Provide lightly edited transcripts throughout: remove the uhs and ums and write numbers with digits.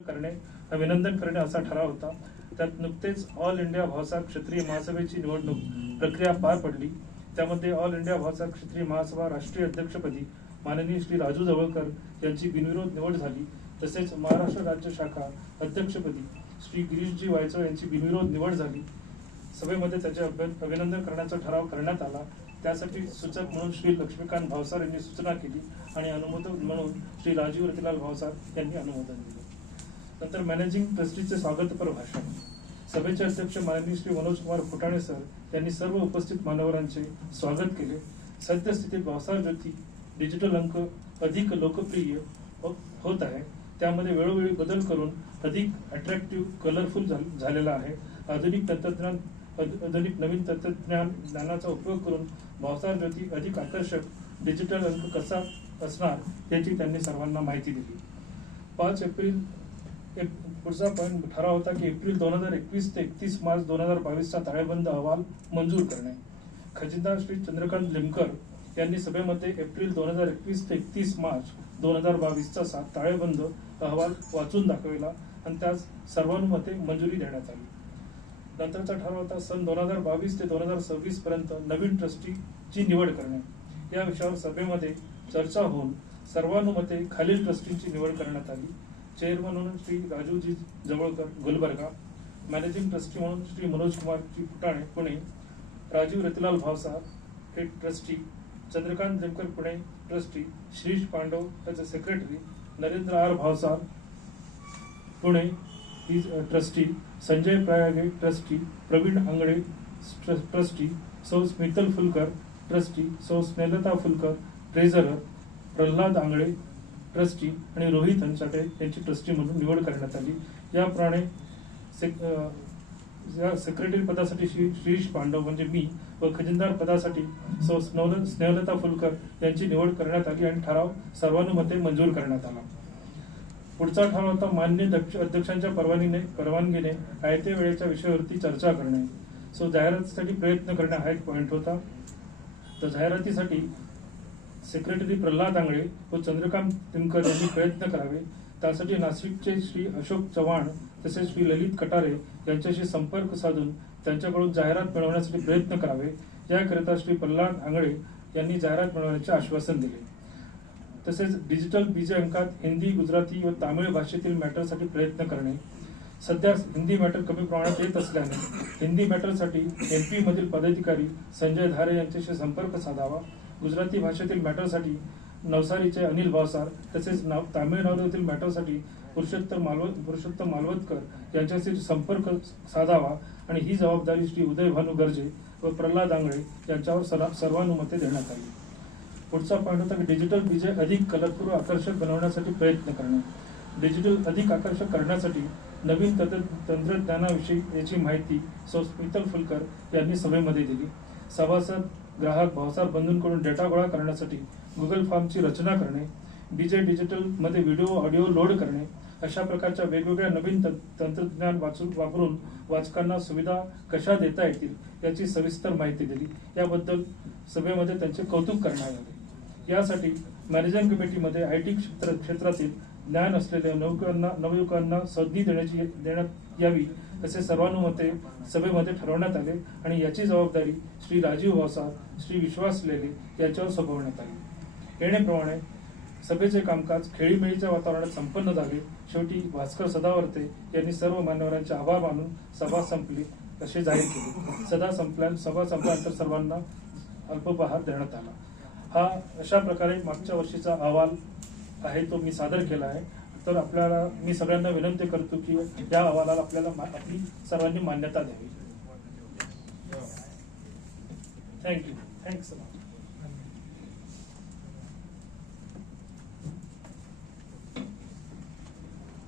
करणे अभिनंदन करणे असा ठराव होता। त्यात नुकतेच ऑल इंडिया भावसार क्षत्रिय महासभेची निवडणूक प्रक्रिया पार पडली। त्यामध्ये ऑल इंडिया भावसार क्षत्रिय महासभा राष्ट्रीय अध्यक्षपदी माननीय श्री राजू जवळकर यांची बिनविरोध निवड झाली। तसेच महाराष्ट्र राज्य शाखा अध्यक्षपदी श्री गिरीशजी वायचळ यांची बिनविरोध निवड झाली। सभेमध्ये त्याचे अभिनंदन करण्याचा ठराव करण्यात आला। त्यासाठी सूचक म्हणून श्री लक्ष्मीकांत भावसार यांनी सूचना केली आणि अनुमोदक म्हणून श्री राजीव रतिलाल भावसार यांनी अनुमोदन दिले। नंतर मॅनेजिंग ट्रस्टीचे स्वागतपर भाषण। सभेचे अध्यक्ष माननीय श्री मनोज कुमार फुटाणे सर यांनी सर्व उपस्थित मान्यवरांचे स्वागत केले। सद्यस्थितीत भावसार ज्योती डिजिटल अंक अधिक लोकप्रिय होत आहे। त्यामध्ये वेळोवेळी बदल करून अधिक अट्रॅक्टिव्ह कलरफुल झालेला आहे। आधुनिक नवीन ज्ञानाचा उपयोग करून भावसार ज्योती अधिक आकर्षक डिजिटल अंक कसा असणार याची त्यांनी सर्वांना माहिती दिली। 5 एप्रिल पुढचा पॉईंट ठराव होता की एप्रिल 2021 ते 31 मार्च 2022 चा ताळेबंद अहवाल मंजूर करणे। खजिनदार श्री चंद्रकांत लिमकर यांनी सभेमध्ये एप्रिल 2021 ते 31 मार्च 2022 चा ताळेबंद अहवाल वाचून दाखविला आणि त्यास सर्वानुमते मंजुरी देण्यात आली। नंतरचा ठराव होता सन 2022 ते 2026 पर्यंत नवीन ट्रस्टीची निवड करणे। या विषयावर सभेमध्ये चर्चा होऊन सर्वानुमते खालील ट्रस्टींची निवड करण्यात आली। चेअरमन म्हणून श्री राजूजी जवळकर गुलबर्गा, मॅनेजिंग ट्रस्टी म्हणून श्री मनोज कुमार फुटाणे पुणे, राजीव रतिलाल भावसार हे ट्रस्टी, चंद्रकांत लिमकर पुणे ट्रस्टी, श्रीश पांडव त्याचे secretary, Narendra R Bhavsar Pune trustee, Sanjay Prayage trustee, Pravin Angade trustee, सौ स्मितल फुलकर ट्रस्टी, सौ स्नेहलता फुलकर ट्रेझरर, प्रल्हाद आंगडे ट्रस्टी आणि रोहित हंचाटे यांची ट्रस्टी म्हणून निवड करण्यात आली। याप्रमाणे सेक्रेटरी पदासाठी श्रीश पांडव म्हणजे मी व खजिनदार पदासाठी सौ स्नेहलता फुलकर यांची निवड करण्यात आली आणि ठराव सर्वानुमते मंजूर करण्यात आला। पुढचा ठराव होता मान्य अध्यक्षांच्या परवानगीने आयत्या वेळेच्या विषयावरती चर्चा करणे। सो जाहिरातीसाठी प्रयत्न करणे हा एक पॉईंट होता। तर जाहिरातीसाठी सेक्रेटरी प्रल्हाद आंगडे व चंद्रकांत लिमकर यांनी प्रयत्न करावे। त्यासाठी नाशिकचे श्री अशोक चव्हाण तसेच श्री ललित कटारे यांच्याशी संपर्क साधून त्यांच्याकडून जाहिरात मिळवण्यासाठी प्रयत्न करावे। याकरिता श्री प्रल्हाद आंगडे यांनी जाहिरात मिळवण्याचे आश्वासन दिले। तसेच डिजिटल बीजे अंकात हिंदी, गुजराती व तामिळ भाषेतील मॅटरसाठी प्रयत्न करणे। सध्या हिंदी मॅटर कमी प्रमाणात येत असल्याने हिंदी मॅटरसाठी MP मधील पदाधिकारी संजय धारे यांच्याशी संपर्क साधावा। गुजराती भाषेतील मॅटरसाठी नवसारीचे अनिल भावसार तसेच तामिळनाडूतील मॅटरसाठी पुरुषोत्तम मालवतकर यांच्याशी संपर्क साधावा आणि ही जबाबदारी श्री उदय भानू गर्जे व प्रल्हाद आंगडे यांच्यावर सर्वानुमते देण्यात आली। पुढचा पॉईंट होता की डिजिटल बीजे अधिक कलरफुल व आकर्षक बनवण्यासाठी प्रयत्न करणे। डिजिटल अधिक आकर्षक करण्यासाठी नवीन तंत्रज्ञानाविषयी याची माहिती सौ स्मितल फुलकर यांनी सभेमध्ये दिली। सभासद ग्राहक भावसार बंधूंकडून डेटा गोळा करण्यासाठी गुगल फॉर्मची रचना करणे, बीजे डिजिटल मध्ये व्हिडिओ ऑडिओ लोड करणे अशा प्रकारच्या वेगवेगळ्या नवीन तंत्रज्ञान वापरून वाचकांना सुविधा कशा देता येतील याची सविस्तर माहिती दिली। याबद्दल सभेमध्ये त्यांचे कौतुक करण्यात आले। यासाठी मॅनेजिंग कमिटीमध्ये IT क्षेत्रातील ज्ञान असलेल्या नवयुवकांना संधी देण्यात यावी असे सर्वानुमते सभेमध्ये ठरवण्यात आले आणि याची जबाबदारी श्री राजीव भावसार, श्री विश्वास लेले यांच्यावर सोपवण्यात आली। येण्याप्रमाणे सभेचे कामकाज खेळीमेळीच्या वातावरणात संपन्न झाले। शेवटी भास्कर सदावर्ते यांनी सर्व मान्यवरांचे आभार मानून सभा संपली असे जाहीर केले। सभा संपल्यानंतर सर्वांना अल्पोपहार देण्यात आला। हा अशा प्रकारे मागच्या वर्षीचा अहवाल आहे तो मी सादर केला आहे। तर आपल्याला मी सगळ्यांना विनंती करतो की या अहवालाला आपल्याला आपली सर्वांनी मान्यता द्यावी। थँक्यू। थँक्स।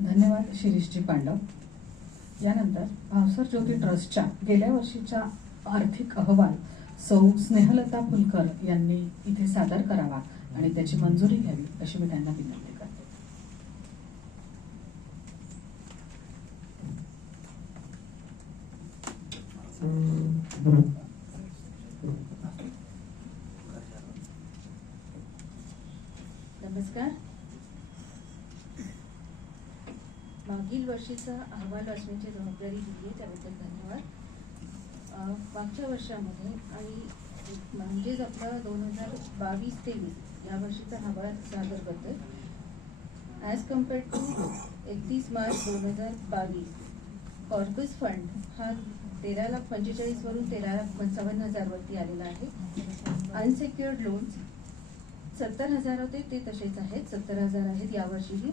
धन्यवाद शिरीषजी पांडव। यानंतर भावसार ज्योती ट्रस्टच्या गेल्या वर्षीचा आर्थिक अहवाल सौ स्नेहलता फुलकर यांनी इथे सादर करावा आणि त्याची मंजुरी घ्यावी अशी मी त्यांना विनंती करते। नमस्कार। मागील वर्षीचा अहवाल वाचण्याची जबाबदारी दिली आहे त्याबद्दल धन्यवाद. मागच्या वर्षामध्ये आणि म्हणजेच आपला 2022-23 या वर्षीचा अहवाल सादर करतोय. As compared to 31 March 2022 corpus fund हा 13,45,000 वरून 13,55,000 वरती आलेला आहे. अनसेक्युअर्ड लोन्स 70,000 होते ते तसेच आहेत, 70,000 आहेत यावर्षीही.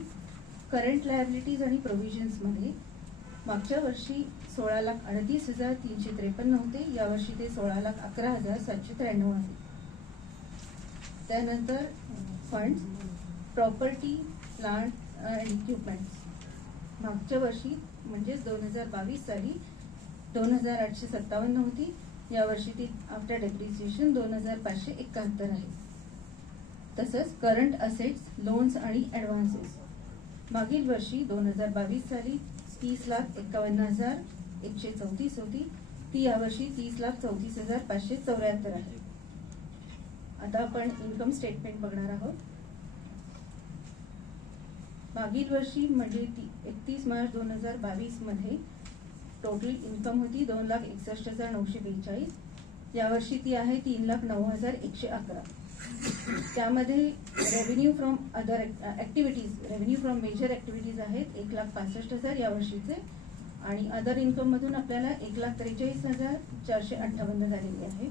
करंट लायबिलिटीज आणि प्रोव्हिजन्समध्ये मागच्या वर्षी 16,38,353 होते, यावर्षी ते 16,11,793 आहे. त्यानंतर funds property plant and equipments मागच्या वर्षी म्हणजेच 2022 साली 2,857 होती, यावर्षी ती आफ्टर डेप्रिसिएशन 2,571 आहे. तसंच करंट असेट्स लोन्स आणि ॲडव्हान्सेस मागील वर्षी 2022 साली 30,51,134 होती, ती यावर्षी 30,34,574 आहे. आता आपण इन्कम स्टेटमेंट बघणार आहोत. मागील वर्षी म्हणजे 31 मार्च 2022 मध्ये टोटल इन्कम होती 2,61,942. यावर्षी ती आहे 3,09,111. त्यामध्ये revenue from other activities, revenue from major activities आहेत 1,65,000 यावर्षीचे, आणि अदर इन्कम मधून आपल्याला 1,43,458 झालेली आहे.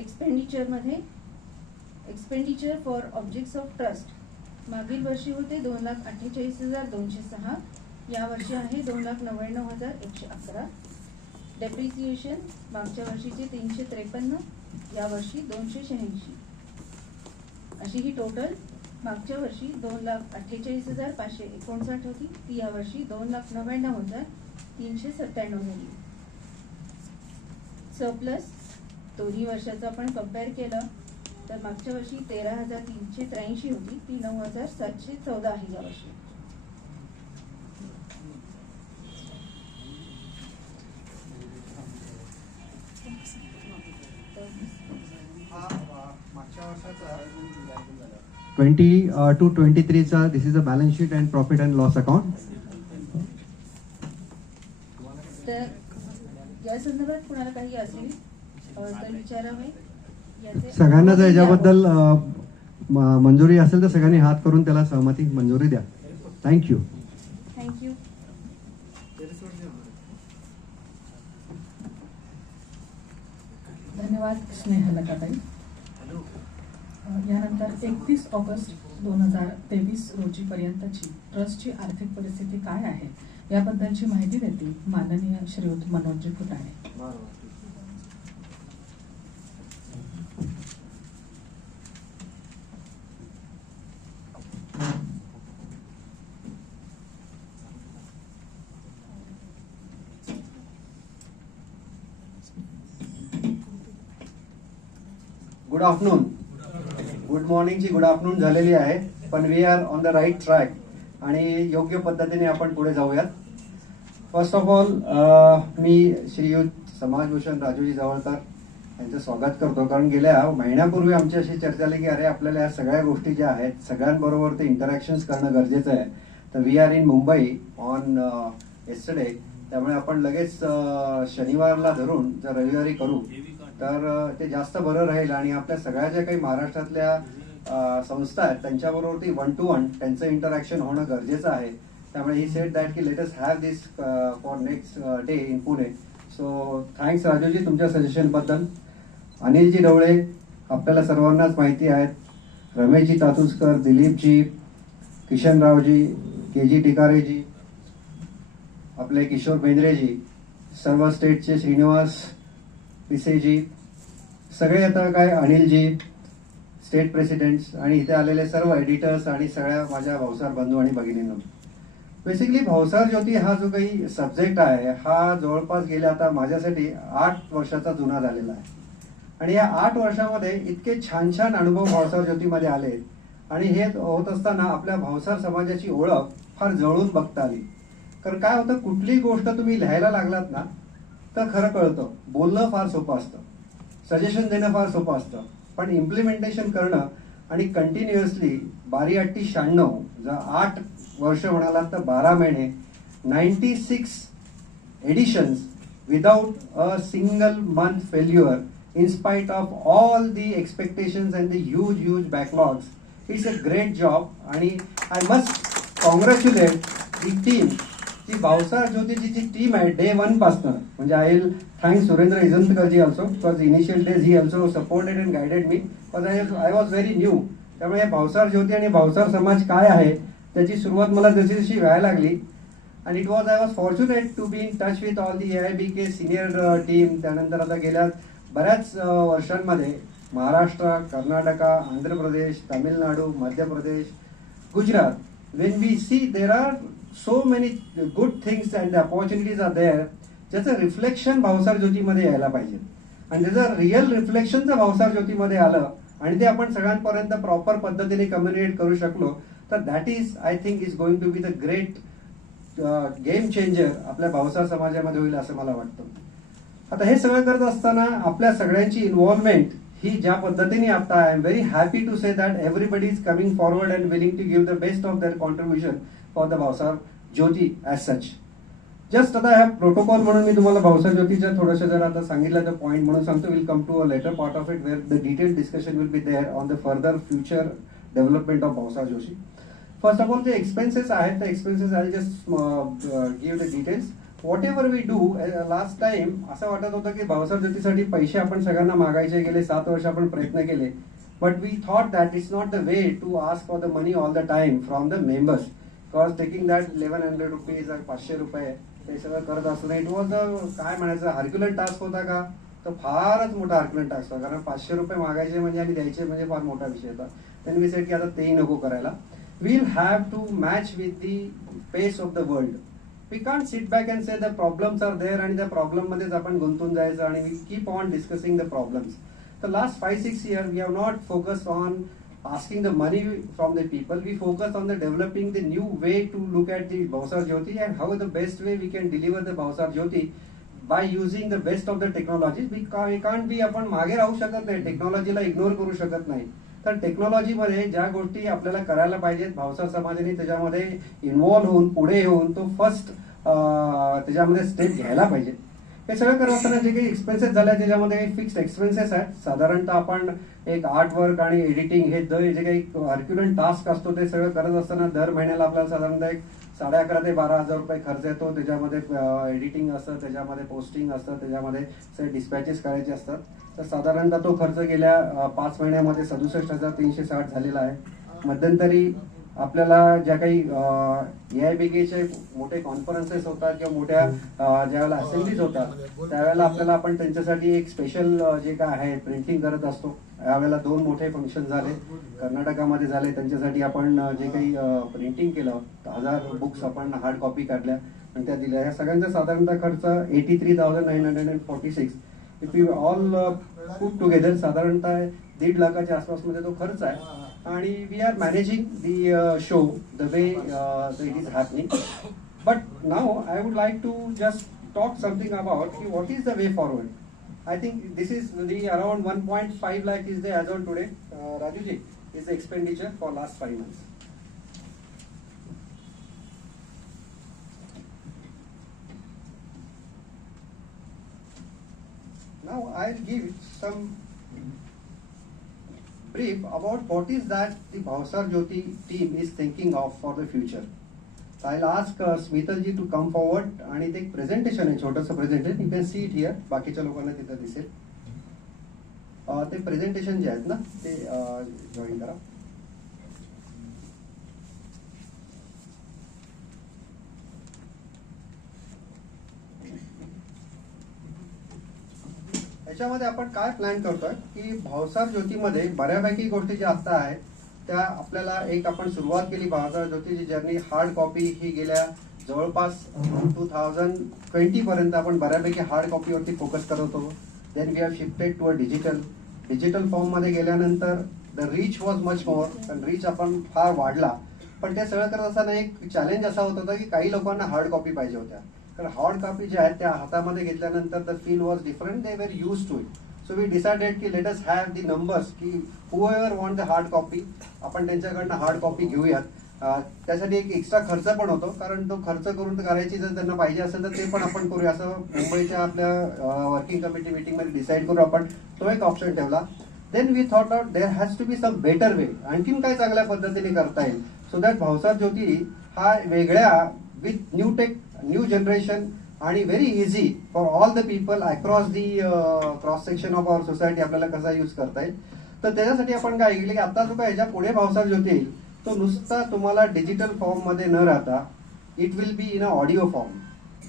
एक्सपेंडिचरमध्ये expenditure for objects of trust मागील वर्षी होते 2,48,206, यावर्षी आहे 2,99,111. डेप्रिसिएशन मागच्या वर्षीचे 353, यावर्षी 286. अशी ही टोटल मागच्या वर्षी 2,48,559 होती, ती यावर्षी 2,99,397 झाली. सरप्लस दोन्ही वर्षाचं आपण कम्पेअर केलं तर मागच्या वर्षी 13,383 होती, ती 9,714 आहे यावर्षी. मागच्या वर्षाचा 20 to 23 चा this is a balance sheet and profit and loss account. तर या संदर्भात कुणाला काही असेल तर विचारावे. सगळ्यांना जर याच्याबद्दल मंजुरी असेल तर सगळ्यांनी हात करून त्याला सहमती मंजुरी द्या. थँक्यू. थँक्यू. धन्यवाद स्नेहलताताई. यानंतर 31 ऑगस्ट 2023 रोजीपर्यंतची ट्रस्टची आर्थिक परिस्थिती काय आहे याबद्दलची माहिती देतील माननीय श्रीयुत Manoji Phutane. Good afternoon. Good मॉर्निंगची गुड आफ्टरनून झालेली आहे, पण we are on the right track आणि योग्य पद्धतीने आपण पुढे जाऊयात. फर्स्ट ऑफ ऑल मी श्रीयुत समाजभूषण राजूजी जवळकर यांचं स्वागत करतो, कारण गेल्या महिन्यापूर्वी आमची अशी चर्चा झाली की अरे आपल्याला या सगळ्या गोष्टी ज्या आहेत सगळ्यांबरोबर ते इंटरॅक्शन्स करणं गरजेचं आहे. तर we are in Mumbai on yesterday, त्यामुळे आपण लगेच शनिवारला धरून जर रविवारी करू तर ते जास्त बरं राहील आणि आपल्या सगळ्या ज्या काही महाराष्ट्रातल्या संस्था आहेत त्यांच्याबरोबर ती 1 to 1 त्यांचं इंटरॅक्शन होणं गरजेचं आहे. त्यामुळे ही सेड दॅट की let us have this for next day in Pune. So thanks Rajuji तुमच्या सजेशनबद्दल. अनिलजी ढवळे आपल्याला सर्वांनाच माहिती आहेत, रमेशजी तातुसकर, दिलीपजी, किशनरावजी, के.जी. टिकारेजी, आपले किशोर बेंद्रेजी, सर्व स्टेटचे श्रीनिवास पिसेजी, सगळे आता काय अनिलजी, स्टेट प्रेसिडेंट्स आणि इथे आलेले सर्व एडिटर्स आणि सगळ्या माझ्या भावसार बंधू आणि भगिनींनो. बेसिकली भावसार ज्योती हा जो काही सब्जेक्ट आहे हा जवळपास गेल्या आता माझ्यासाठी 8 वर्षाचा जुना झालेला आहे आणि या 8 वर्षामध्ये इतके छान छान अनुभव भावसार ज्योतीमध्ये आले आणि हे होत असताना आपल्या भावसार समाजाची ओळख फार जवळून बघता आली. कारण काय होतं, कुठली गोष्ट तुम्ही लिहायला लागलात ना तर खरं कळतं, बोलणं फार सोपं असतं, सजेशन देणं फार सोपं असतं, पण इम्प्लिमेंटेशन करणं आणि कंटिन्युअसली 12-96 जर 8 वर्ष म्हणालात तर 12 महिने, 96 editions without a single month failure in spite of all the expectations and the huge backlogs. It's a great job आणि I must congratulate the team. जी भावसार ज्योतीची जी टीम आहे डे 1 पासनं, म्हणजे I will thank Surendra Ijantkarji also because initial days he also supported and guided me because I was very new. त्यामुळे हे भावसार ज्योती आणि भावसार समाज काय आहे त्याची सुरुवात मला जशी जशी व्हायला लागली. आणि it was I was fortunate to be in touch with all the AIBK senior team. त्यानंतर आता गेल्या बऱ्याच वर्षांमध्ये Maharashtra, Karnataka, Andhra Pradesh, Tamil Nadu, Madhya Pradesh, Gujarat, when we see there are so many good things and the opportunities are there, ज्याचं रिफ्लेक्शन भावसार ज्योतीमध्ये यायला पाहिजे. आणि त्याचं रिअल रिफ्लेक्शन जर भावसार ज्योतीमध्ये आलं आणि ते आपण सगळ्यांपर्यंत प्रॉपर पद्धतीने कम्युनिकेट करू शकलो तर that is I think is going to be the great game changer आपल्या भावसार समाजामध्ये होईल असं मला वाटतं. आता हे सगळं करत असताना आपल्या सगळ्यांची इन्व्हॉल्वमेंट ही ज्या पद्धतीने आता I am very happy to say that everybody is coming forward and willing to give the best of their contribution for the Bhavsar Jyoti as such. Just आता ह्या प्रोटोकॉल म्हणून मी तुम्हाला भावसार ज्योतीच्या थोडंसं जर आता सांगितलं तर पॉईंट म्हणून सांगतो. Will come to a later part of it where the detail discussion will be there on the further future development of Bhavsar Joshi. First of all जे एक्सपेन्सेस आहेत त्या expenses I just give the details. Whatever we do last time असं वाटत होतं की भावसार ज्योतीसाठी पैसे आपण सगळ्यांना मागायचे गेले 7 वर्ष आपण प्रयत्न केले. But we thought that it's not the way to ask for the money all the time from the members because taking that 1100 rupees 500 रुपये ते सगळं करत असताना इट वॉज काय म्हणायचं हर्क्युलन टास्क होता का तर फारच मोठा हर्क्युलन टास्क होता. कारण 500 रुपये मागायचे म्हणजे आणि द्यायचे म्हणजे फार मोठा विषय होता. देन वी सेड की आता तेही नको करायला. we'll have to match with the pace of the world. We can't sit back and say the problems are there and the problem मध्येच आपण गुंतून जायचं आणि we keep on discussing the problems. The last 5-6 years we have not focused on asking the money from the people. We focused on the developing the new way to look at the Bhavsar Jyoti and how the best way we can deliver the Bhavsar Jyoti by using the best of the technologies. We can't be आपण मागे राहू शकत नाही, टेक्नॉलॉजीला ignore करू शकत नाही. तर टेक्नॉलॉजीमध्ये ज्या गोष्टी आपल्याला करायला पाहिजेत भावसार समाजाने त्याच्यामध्ये इन्व्हॉल्व्ह होऊन पुढे येऊन तो फर्स्ट त्याच्यामध्ये स्टेप घ्यायला पाहिजे. हे सगळं करत असताना जे काही एक्सपेन्सेस झाले त्याच्यामध्ये काही फिक्स्ड एक्सपेन्सेस आहेत. साधारणतः आपण एक आर्ट वर्क आणि एडिटिंग हे जे काही हर्क्युलन टास्क असतो ते सगळं करत असताना दर महिन्याला आपल्याला साधारणतः एक 11,500 ते 12,000 रुपये खर्च येतो. त्याच्यामध्ये एडिटिंग असतं, त्याच्यामध्ये पोस्टिंग असतं, त्याच्यामध्ये डिस्पॅचेस करायचे असतात. तर साधारणतः तो खर्च गेल्या 5 महिन्यामध्ये 67,360 झालेला आहे. मध्यंतरी आपल्याला ज्या काही AIBKचे मोठे कॉन्फरन्सेस होतात किंवा मोठ्या ज्यावेळेला असेंब्लीज होतात त्यावेळेला आपल्याला आपण त्यांच्यासाठी एक स्पेशल जे काय आहे प्रिंटिंग करत असतो. यावेळेला 2 मोठे फंक्शन झाले, कर्नाटकामध्ये झाले. त्यांच्यासाठी आपण जे काही प्रिंटिंग केलं 1000 बुक्स आपण हार्ड कॉपी काढल्या आणि त्या दिल्या. या सगळ्यांचा साधारणतः खर्च 83,946. If you all put together साधारणतः 1.5 लाखाच्या आसपासमध्ये तो खर्च आहे. आणि we are managing the show the way it is happening. But now I would like to just talk something about की what is the way forward. I think this is the around 1.5 lakh is the as on today. Rajuji is the expenditure for last 5 months. Now I'll give some brief about what is that the Bhavsar Jyoti team is thinking of for the future. So I'll ask Smital ji to come forward आणि ते एक presentation आहे, छोटंसं presentation. You can see it here. बाकीच्या लोकांना तिथं दिसेल. ते प्रेझेंटेशन जे आहेत ना ते जॉईन करा. याच्यामध्ये आपण काय प्लॅन करतोय की भावसार ज्योतीमध्ये बऱ्यापैकी गोष्टी ज्या आता आहेत त्या आपल्याला एक आपण सुरुवात केली. भावसार ज्योतीची जर्नी हार्ड कॉपी ही गेल्या जवळपास 2020 पर्यंत आपण बऱ्यापैकी हार्ड कॉपीवरती फोकस करत होतो. Then we have shifted to a digital फॉर्ममध्ये गेल्यानंतर the reach was much more. कारण रीच आपण फार वाढला. पण ते सगळं करत असताना एक चॅलेंज असा होत होता की काही लोकांना हार्ड कॉपी पाहिजे होत्या. कारण हार्ड कॉपी ज्या आहेत त्या हातामध्ये घेतल्यानंतर the feel was different. They were use to it. So we decided की let us have the numbers की whoever want the hard copy आपण त्यांच्याकडनं हार्ड कॉपी घेऊयात त्यासाठी एक एक्स्ट्रा खर्च पण होतो, कारण तो खर्च करून करायची जर त्यांना पाहिजे असेल तर ते पण आपण करूया, असं मुंबईच्या आपल्या वर्किंग कमिटी मीटिंगमध्ये डिसाईड करू आपण, तो एक ऑप्शन ठेवला. Then we thought out there has to be some better way, आणखीन काय चांगल्या पद्धतीने करता येईल, सो दॅट भावसार ज्योती हा वेगळ्या with new tech, new generation आणि very easy for all the people across the cross section of our society आपल्याला कसा यूज करता येईल. तर त्याच्यासाठी आपण काय केलं की आता जो काय ह्याच्या पुढे भावसार ज्योती येईल तो नुसता तुम्हाला डिजिटल फॉर्म मध्ये न राहता it will be in a audio form,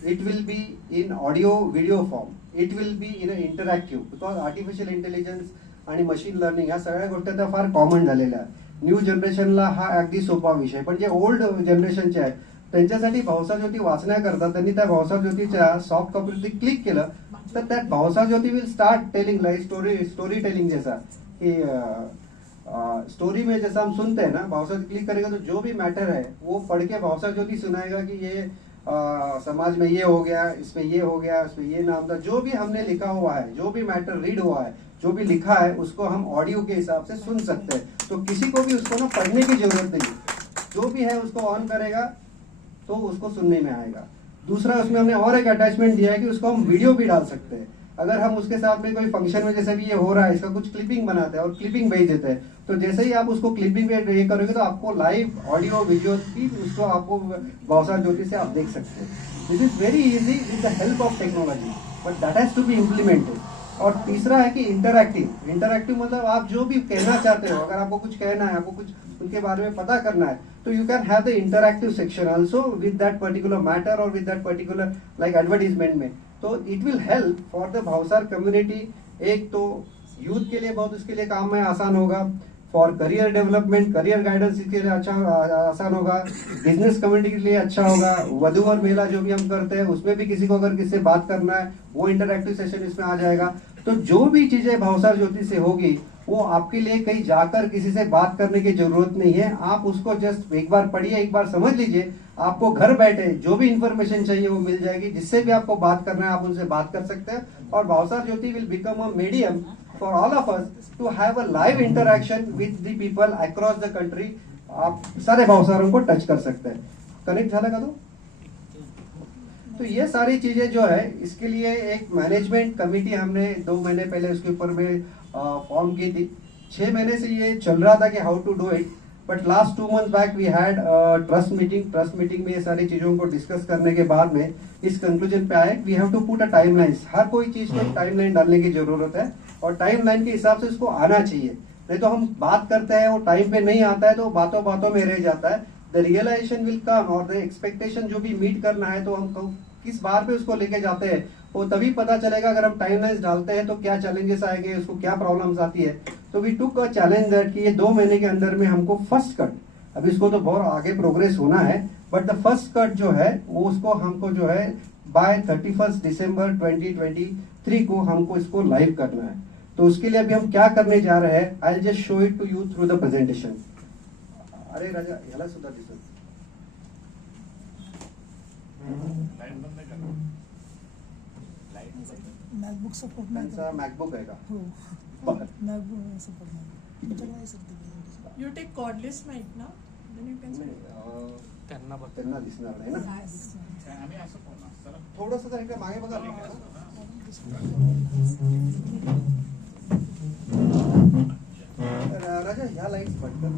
it will be in audio video form, it will be in a interactive, because artificial intelligence आणि मशीन लर्निंग ह्या सगळ्या गोष्टी त्या फार कॉमन झालेल्या आहेत. न्यू जनरेशनला हा अगदी सोपा विषय, पण जे ओल्ड जनरेशनचे आहेत त्यांच्यासाठी भावसार ज्योती वाचण्याकरता त्यांनी त्या भावसार ज्योतीच्या सॉफ्ट कॉपीवरती क्लिक केलं तर त्यात Bhavsar Jyoti will start telling like story telling जैसा कि स्टोरी में जैसा हम सुनते हैं ना, भावसार क्लिक करेगा तो जो भी मैटर है वो पढ़ के भावसार ज्योति सुनाएगा कि ये समाज में ये हो गया, इसमें ये हो गया, इसमें ये नाम था, जो भी हमने लिखा हुआ है, जो भी मैटर रीड हुआ है, जो भी लिखा है उसको हम ऑडियो के हिसाब से सुन सकते हैं. तो किसी को भी उसको ना पढ़ने की जरूरत नहीं, जो भी है उसको ऑन करेगा तो उसको सुनने में आएगा. दूसरा उसमें हमने और एक अटैचमेंट दिया है कि उसको हम वीडियो भी डाल सकते हैं. अगर हम उसके साथ में कोई फंक्शन में जैसे भी ये हो रहा है इसका कुछ क्लिपिंग बनाते हैं और क्लिपिंग भेज देते हैं, तो जैसे ही आप उसको क्लिपिंग में ये करोगे तो आपको लाइव ऑडियो वीडियो भी उसको आपको भावसार ज्योति से आप देख सकते हैं. This is very easy with the help of technology, but that has to be implemented. और तीसरा है कि इंटरैक्टिव. इंटरैक्टिव मतलब आप जो भी कहना चाहते हो, अगर आपको कुछ कहना है, आपको कुछ उनके बारे में पता करना है, तो you can have the interactive section also विद दैट पर्टिकुलर मैटर और विद दैट पर्टिकुलर लाइक एडवर्टीजमेंट में. तो it will help for the Bhavsar community. एक तो यूथ के लिए बहुत उसके लिए काम में आसान होगा, for career development, career guidance के लिए अच्छा आसान होगा, बिजनेस कम्युनिटी के लिए अच्छा होगा, वधू और मेला जो भी हम करते हैं उसमें भी किसी को अगर किसी से बात करना है वो इंटरैक्टिव सेशन इसमें आ जाएगा. तो जो भी चीजें भावसार ज्योति से होगी वो आपके लिए कहीं जाकर किसी से बात करने की जरूरत नहीं है. आप उसको जस्ट एक बार पढ़िए, एक बार समझ लीजिए, आपको घर बैठे जो भी इंफॉर्मेशन चाहिए वो मिल जाएगी. जिससे भी आपको बात करना है आप उनसे बात कर सकते हैं. और Bhavsar Jyoti will become a medium for all of us to have a live interaction with the people across the country. आप सारे भावसारों को टच कर सकते हैं. कनेक्ट झाला का तो ये सारी चीजें जो है इसके लिए एक मैनेजमेंट कमेटी हमने 2 महीने पहले उसके ऊपर में फॉर्म की थी. 6 महीने से ये चल रहा था कि how to do it, but last 2 month back we had trust meeting में ये सारी चीजों को डिस्कस करने के बाद में इस कंक्लूजन पे आए we have to put a timeline. हर कोई चीज को टाइमलाइन डालने की जरूरत है और टाइमलाइन के हिसाब से उसको आना चाहिए. नहीं तो हम बात करते हैं वो टाइम पे नहीं आता है तो बातों बातों में रह जाता है. द रियलाइजेशन विल कम और द एक्सपेक्टेशन जो भी मीट करना है तो हम किस बार पे उसको लेके जाते हैं वो तभी पता चलेगा. अगर हम टाइमलाइन डालते हैं तो क्या चैलेंजेस आएंगे, उसको क्या प्रॉब्लम्स आती है. तो we took a challenge that कि ये 2 महीने के अंदर में हमको फर्स्ट कट, अभी इसको तो बहुत आगे प्रोग्रेस होना है, बट द फर्स्ट कट जो है वो उसको हमको जो है बाय 31 दिसंबर 2023 को हमको इसको लाइव करना है. तो उसके लिए अभी हम क्या करने जा रहे हैं, I will just show it to you through the presentation. अरे राजा ह्याला सुद्धा दिसत मॅकबुक सपोर्ट नाही त्यांचा मॅकबुक आहे का? हो बरं. मॅकबुक सपोर्ट नाही त्याच्याकडे आहे सर ते. You take cordless mic now, then you can नाही, say. त्यांना दिसणार नाही ना. थोडस जर इकडे मागे बघा. राजा ह्या लाईट्स पटकन.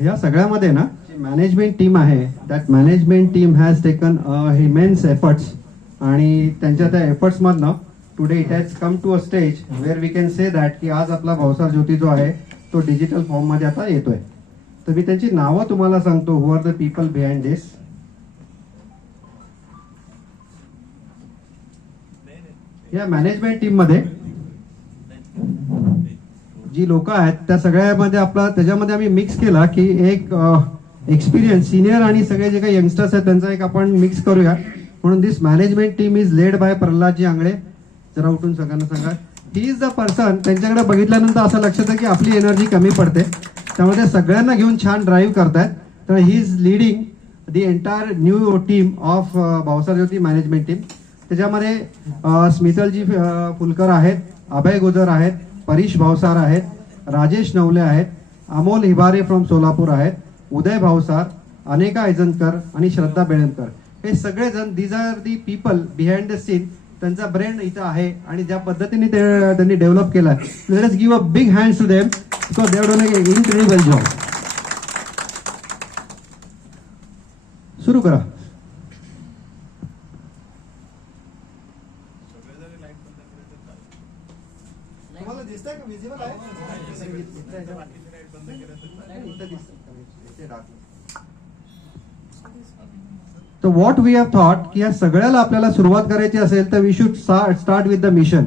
या सगळ्यामध्ये ना जी मॅनेजमेंट टीम आहे that management team has taken immense efforts आणि त्यांच्या त्या एफर्ट्स मधनं today it has come to a stage where we can say that की आज आपला भावसार ज्योती जो आहे तो डिजिटल फॉर्म मध्ये आता येतोय. तर मी त्यांची नावं तुम्हाला सांगतो हु आर द पीपल बिहाइंड दिस. या मॅनेजमेंट टीम मध्ये जी लोक आहेत त्या सगळ्यामध्ये आपला त्याच्यामध्ये आम्ही मिक्स केला की एक एक्सपिरियन्स सिनियर आणि सगळे जे काही यंगस्टर्स आहेत त्यांचा एक आपण मिक्स करूया. म्हणून this management team is led by Pralhadji Angale. जरा उठून सगळ्यांना सांगा. He is the person. त्यांच्याकडे बघितल्यानंतर असं लक्षात आहे की आपली एनर्जी कमी पडते, त्यामुळे ते सगळ्यांना घेऊन छान ड्राईव्ह करतायत. तर he is leading the entire new team of Bhavsar Jyoti management team. त्याच्यामध्ये स्मितलजी फुलकर आहेत, अभय गुजर आहेत, परीश भावसार आहेत, राजेश नवले आहेत, अमोल हिबारे फ्रॉम सोलापूर आहेत, उदय भावसार, अनेका ऐजनकर आणि श्रद्धा बेळणकर. हे सगळेजण these are the people behind the scene. त्यांचा ब्रेन इथं आहे आणि ज्या पद्धतीने त्यांनी डेव्हलप केला, let us give a big hands to them because they have done a incredible job. सुरू करा. तुम्हाला दिसतंय का? विजिबल आहे? तर व्हॉट वी हॅव थॉट की या सगळ्याला आपल्याला सुरुवात करायची असेल तर we should start with the mission.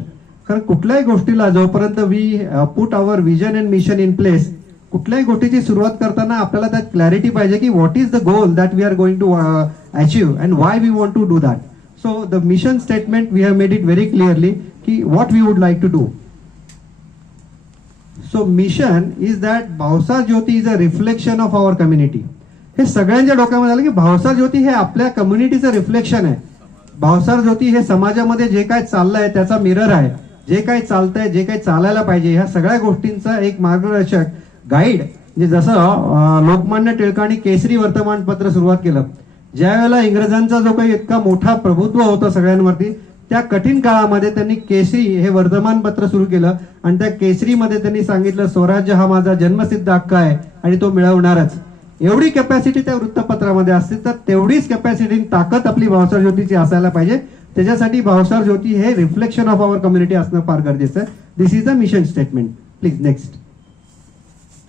कारण कुठल्याही गोष्टीला जोपर्यंत we put our vision and mission in place, कुठल्याही गोष्टीची सुरुवात करताना आपल्याला त्यात क्लॅरिटी पाहिजे की what is the goal that we are going to achieve and why we want to do that. So the mission statement we have made it very clearly की what we would like to do. So mission is that Bhavsar Jyoti is a reflection of our community. हे सगळ्यांच्या डोक्यामध्ये आलं की भावसार ज्योती हे आपल्या कम्युनिटीचं reflection आहे. भावसार ज्योती हे समाजामध्ये जे काय चाललंय त्याचा मिरर आहे. जे काही चालतंय, जे काही चालायला पाहिजे, ह्या सगळ्या गोष्टींचा एक मार्गदर्शक गाईड. म्हणजे जसं लोकमान्य टिळकांनी केसरी वर्तमानपत्र सुरुवात केलं, ज्या वेळेला इंग्रजांचा जो काही इतका मोठा प्रभुत्व होतं सगळ्यांवरती, त्या कठीण काळामध्ये त्यांनी केसरी हे वर्तमानपत्र सुरू केलं आणि त्या केसरीमध्ये त्यांनी सांगितलं स्वराज्य हा माझा जन्मसिद्ध हक्क आहे आणि तो मिळवणारच. एवढी कॅपॅसिटी त्या वृत्तपत्रामध्ये असते, तर तेवढीच कॅपॅसिटी ताकद आपली भावसार ज्योतीची असायला पाहिजे. त्याच्यासाठी भावसार ज्योती हे रिफ्लेक्शन ऑफ आवर कम्युनिटी असणं फार गरजेचं आहे. This is the mission statement. Please next.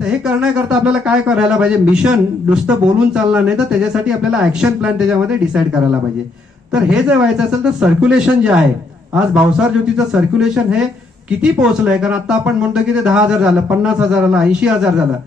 तर हे करण्याकरता आपल्याला काय करायला पाहिजे? मिशन नुसतं बोलून चालणार नाही, तर त्याच्यासाठी आपल्याला ऍक्शन प्लॅन त्याच्यामध्ये डिसाईड करायला पाहिजे. तर हे जर व्हायचं असेल तर सर्क्युलेशन जे आहे, आज भावसार ज्योतीचं सर्क्युलेशन हे किती पोहोचलंय? कारण आता आपण म्हणतो की ते 10,000 झालं, 50,000 झालं, 80,000 झालं.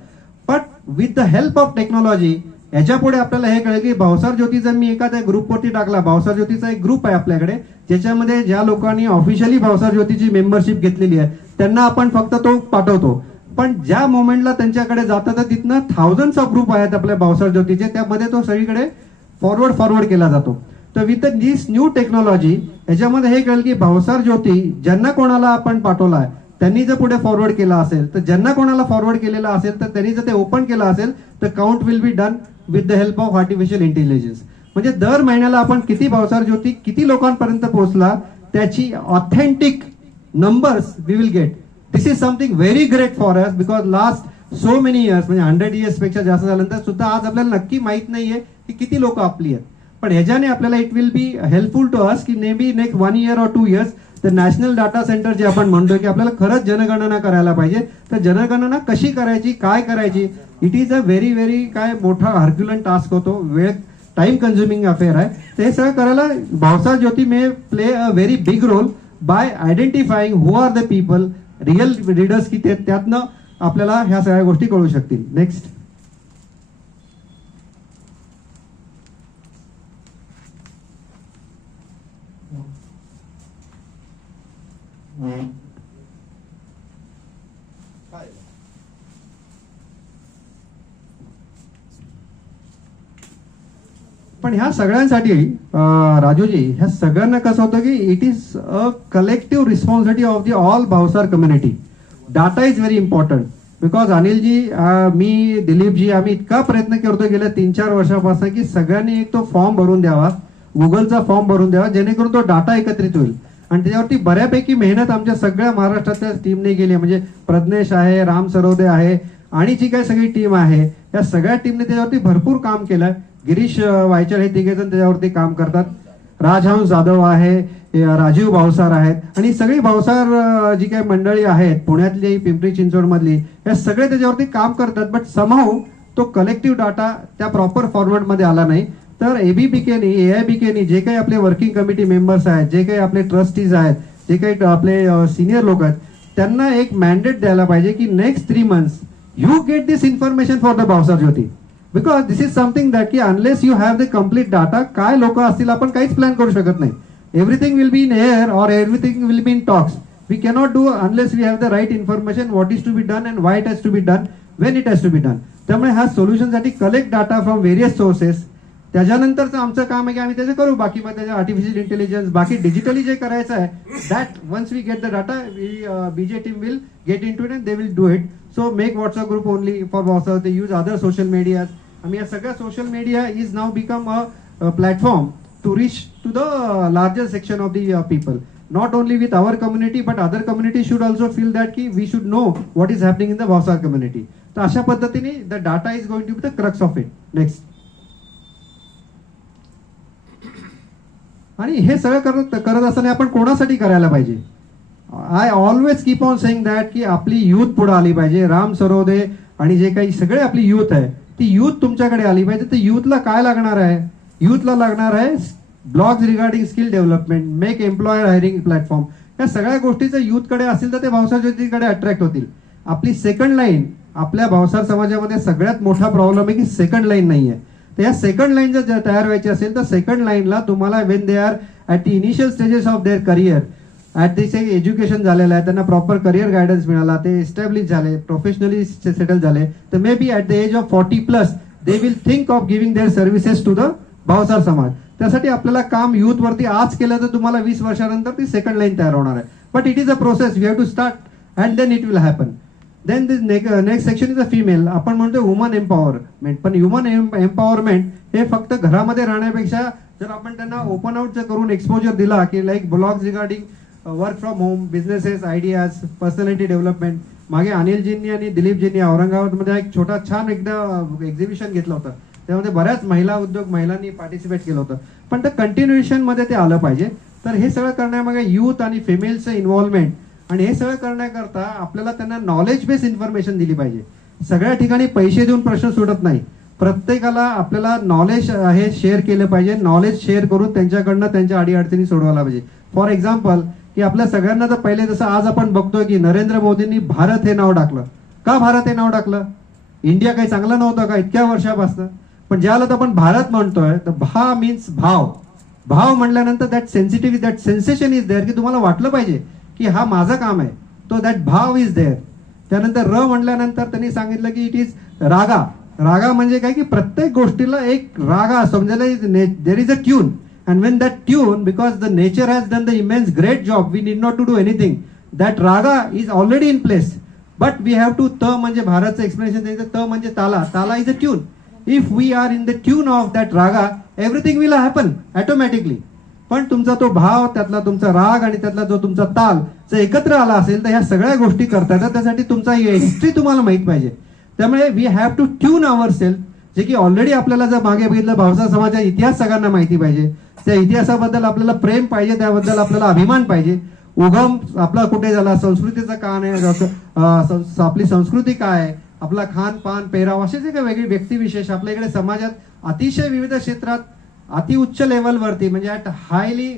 But with the help of technology याच्या पुढे आपल्याला हे कळेल की भावसार ज्योतीचा मी एखाद्या ग्रुपवरती टाकला. भावसार ज्योतीचा एक ग्रुप आहे आपल्याकडे, ज्याच्यामध्ये ज्या लोकांनी ऑफिशियली भावसार ज्योतीची मेंबरशिप घेतलेली आहे त्यांना आपण फक्त तो पाठवतो. पण ज्या मोमेंटला त्यांच्याकडे जातं तर तिथनं थाउजंड्स ऑफ ग्रुप आहेत आपल्या भावसार ज्योतीचे, त्यामध्ये तो सगळीकडे फॉरवर्ड केला जातो. तर विथ दिस न्यू टेक्नॉलॉजी याच्यामध्ये हे कळेल की भावसार ज्योती ज्यांना कोणाला आपण पाठवलाय त्यांनी जर पुढे फॉरवर्ड केला असेल, तर ज्यांना कोणाला फॉरवर्ड केलेला असेल तर त्यांनी जर ते ओपन केलं असेल तर count will be done with the help of artificial intelligence. म्हणजे दर महिन्याला आपण किती भावसार ज्योती किती लोकांपर्यंत पोहोचला त्याची authentic numbers we will get. This is something very great for us because last so many years, म्हणजे 100 इयर्स पेक्षा जास्त झाल्यानंतर सुद्धा आज आपल्याला नक्की माहित नाहीये की किती लोक आपली आहेत. पण ह्याच्याने आपल्याला it will be helpful to us की maybe next 1 year or 2 years तर नॅशनल डाटा सेंटर जे आपण म्हणतोय की आपल्याला खरंच जनगणना करायला पाहिजे. तर जनगणना कशी करायची, काय करायची, it is a very very काय मोठा हर्क्युलन टास्क होतो, वेळ टाइम कन्झ्युमिंग अफेअर आहे. तर हे सगळं करायला Bhavsar Jyoti may play a very big role by identifying who are the people, real readers की त्यातनं आपल्याला ह्या सगळ्या गोष्टी कळू शकतील. नेक्स्ट. पण ह्या सगळ्यांसाठी राजूजी, ह्या सगळ्यांना कसं होतं की it is a collective responsibility of the all Bhavsar community. Data is very important because Anilji, मी, दिलीपजी, आम्ही इतका प्रयत्न करतो गेल्या 3-4 वर्षापासून की सगळ्यांनी एक तो फॉर्म भरून द्यावा, गुगलचा फॉर्म भरून द्यावा, जेणेकरून तो डाटा एकत्रित होईल. आणि त्याच्यावरती बऱ्यापैकी मेहनत आमच्या सगळ्या महाराष्ट्रातल्या टीमने केली. म्हणजे प्रज्ञेश आहे, राम सरोदे आहे आणि जी काही सगळी टीम आहे, या सगळ्या टीमने त्याच्यावरती भरपूर काम केलंय. गिरीश वायचळ हे तिघेजण त्याच्यावरती काम करतात. राजहंस जाधव आहे, राजीव भावसार आहेत आणि सगळी भावसार जी काही मंडळी आहेत पुण्यातली, पिंपरी चिंचवड मधली, हे सगळे त्याच्यावरती काम करतात. बट समहाऊ तो कलेक्टिव्ह डाटा त्या प्रॉपर फॉर्मॅट मध्ये आला नाही. तर ABBKनी, AIBKनी जे काही आपले वर्किंग कमिटी मेंबर्स आहेत, जे काही आपले ट्रस्टीज आहेत, जे काही आपले सिनियर लोक आहेत, त्यांना एक मॅन्डेट द्यायला पाहिजे की next 3 months you get this information for the Bhavsar Jyoti. Because this is something that की unless you have the complete data, काय लोक असतील आपण काहीच प्लॅन करू शकत नाही. Everything will be in air or everything will be in talks We cannot do unless we have the right information what is to be done and why it has to be done, when it has to be done. त्यामुळे ह्या सोल्युशनसाठी collect data from various sources. त्याच्यानंतरचं आमचं काम आहे की आम्ही त्याचं करू, बाकी मग त्याच्या आर्टिफिशियल इंटेलिजन्स बाकी डिजिटली जे करायचं आहे that once we get the data BJ team will get in to it and they will do it. So make WhatsApp group only for WhatsApp, they use other social media. आम्ही या सगळ्या social media is now become a platform to reach to the larger section of the people, not only with our community but other communities should also feel that ki we should know what is happening in the Bhavsar community. तर अशा पद्धतीने the data is going to be the crux of it. Next. आणि हे सगळं करत असताना आपण कोणासाठी करायला पाहिजे? I always keep on saying that की आपली युथ पुढे आली पाहिजे. राम सरोदे आणि जे काही सगळे आपली युथ आहे ती युथ तुमच्याकडे आली पाहिजे. तर युथला काय लागणार आहे? युथला लागणार आहे blogs regarding skill development, make employer hiring platform. या सगळ्या गोष्टी जर युथकडे असतील तर ते भावसार ज्योतीकडे अट्रॅक्ट होतील. आपली सेकंड लाईन, आपल्या भावसार समाजामध्ये सगळ्यात मोठा प्रॉब्लेम आहे की सेकंड लाईन नाही आहे. तर या सेकंड लाईन जर तयार व्हायची असेल तर सेकंड लाईनला तुम्हाला when they are at the initial stages of their career, at this एक एज्युकेशन झालेलं आहे, त्यांना प्रॉपर करिअर गायडन्स मिळाला, ते एस्टॅब्लिश झाले, प्रोफेशनली सेटल झाले, तर may be at the age of 40+ they will think of giving their services to the Bhavsar समाज. त्यासाठी आपल्याला काम युथ वरती आज केलं तर तुम्हाला 20 वर्षानंतर ती सेकंड लाईन तयार होणार आहे. But it is a process, we have to start and then it will happen. Then this next section is a female. आपण म्हणतो वुमन एम्पॉवरमेंट, पण ह्युमन एम्पॉवरमेंट हे फक्त घरामध्ये राहण्यापेक्षा जर आपण त्यांना ओपन आउट करून एक्सपोजर दिला की like blogs regarding work from home, businesses, ideas, personality development. मागे अनिलजींनी आणि दिलीपजींनी औरंगाबादमध्ये एक छोटा छान एकदा एक्झिबिशन घेतलं होतं, त्यामध्ये बऱ्याच महिला उद्योग महिलांनी पार्टिसिपेट केलं होतं. पण ते कंटिन्युएशन मध्ये ते आलं पाहिजे. तर हे सगळं करण्यामागे युथ आणि फिमेलचं इन्व्हॉल्वमेंट, आणि हे सगळं करण्याकरता आपल्याला त्यांना नॉलेज बेस्ड इन्फॉर्मेशन दिली पाहिजे. सगळ्या ठिकाणी पैसे देऊन प्रश्न सुटत नाही. प्रत्येकाला आपल्याला नॉलेज हे शेअर केलं पाहिजे. नॉलेज शेअर करून त्यांच्याकडनं त्यांच्या अडीअडचणी सोडवायला पाहिजे. फॉर एक्झाम्पल की आपल्या सगळ्यांना तर पहिले जसं आज आपण बघतोय की नरेंद्र मोदींनी भारत हे नाव टाकलं. का भारत हे नाव टाकलं? इंडिया काही चांगलं नव्हतं का इतक्या वर्षापासून? पण ज्याला तर आपण भारत म्हणतोय तर भा मीन्स भाव. भाव म्हणल्यानंतर that sensitive, that sensation is there, की तुम्हाला वाटलं पाहिजे की हा माझं काम आहे, तो दॅट भाव इज देअर. त्यानंतर र म्हणल्यानंतर त्यांनी सांगितलं की इट इज रागा. रागा म्हणजे काय की प्रत्येक गोष्टीला एक रागा समजायला there is a tune, and when that tune, because the nature has done the immense great job, we need not to do anything, that raga is already in place. But we have to, त म्हणजे भारतचं explanation द्यायचं, त म्हणजे tala, tala is a tune. If we are in the tune of that raga, everything will happen automatically. पण तुमचा तो भाव, त्यातला तुमचा राग आणि त्यातला जो तुमचा ताल जर एकत्र आला असेल तर ह्या सगळ्या गोष्टी करता येतात. त्यासाठी तुमचा हिस्ट्री तुम्हाला माहित पाहिजे. त्यामुळे we have to tune our self, जे की ऑलरेडी आपल्याला जर मागे बघितलं भावसार समाजाचा इतिहास सगळ्यांना माहिती पाहिजे. त्या इतिहासाबद्दल आपल्याला प्रेम पाहिजे, त्याबद्दल आपल्याला अभिमान पाहिजे. उगम आपला कुठे झाला, संस्कृतीचा का नाही, आपली संस्कृती काय आहे, आपला खान पान पेहराव, असे जे काही वेगळे व्यक्तिविशेष आपल्या इकडे समाजात अतिशय विविध क्षेत्रात अति उच्च लेवलवरती म्हणजे ॲट हायली,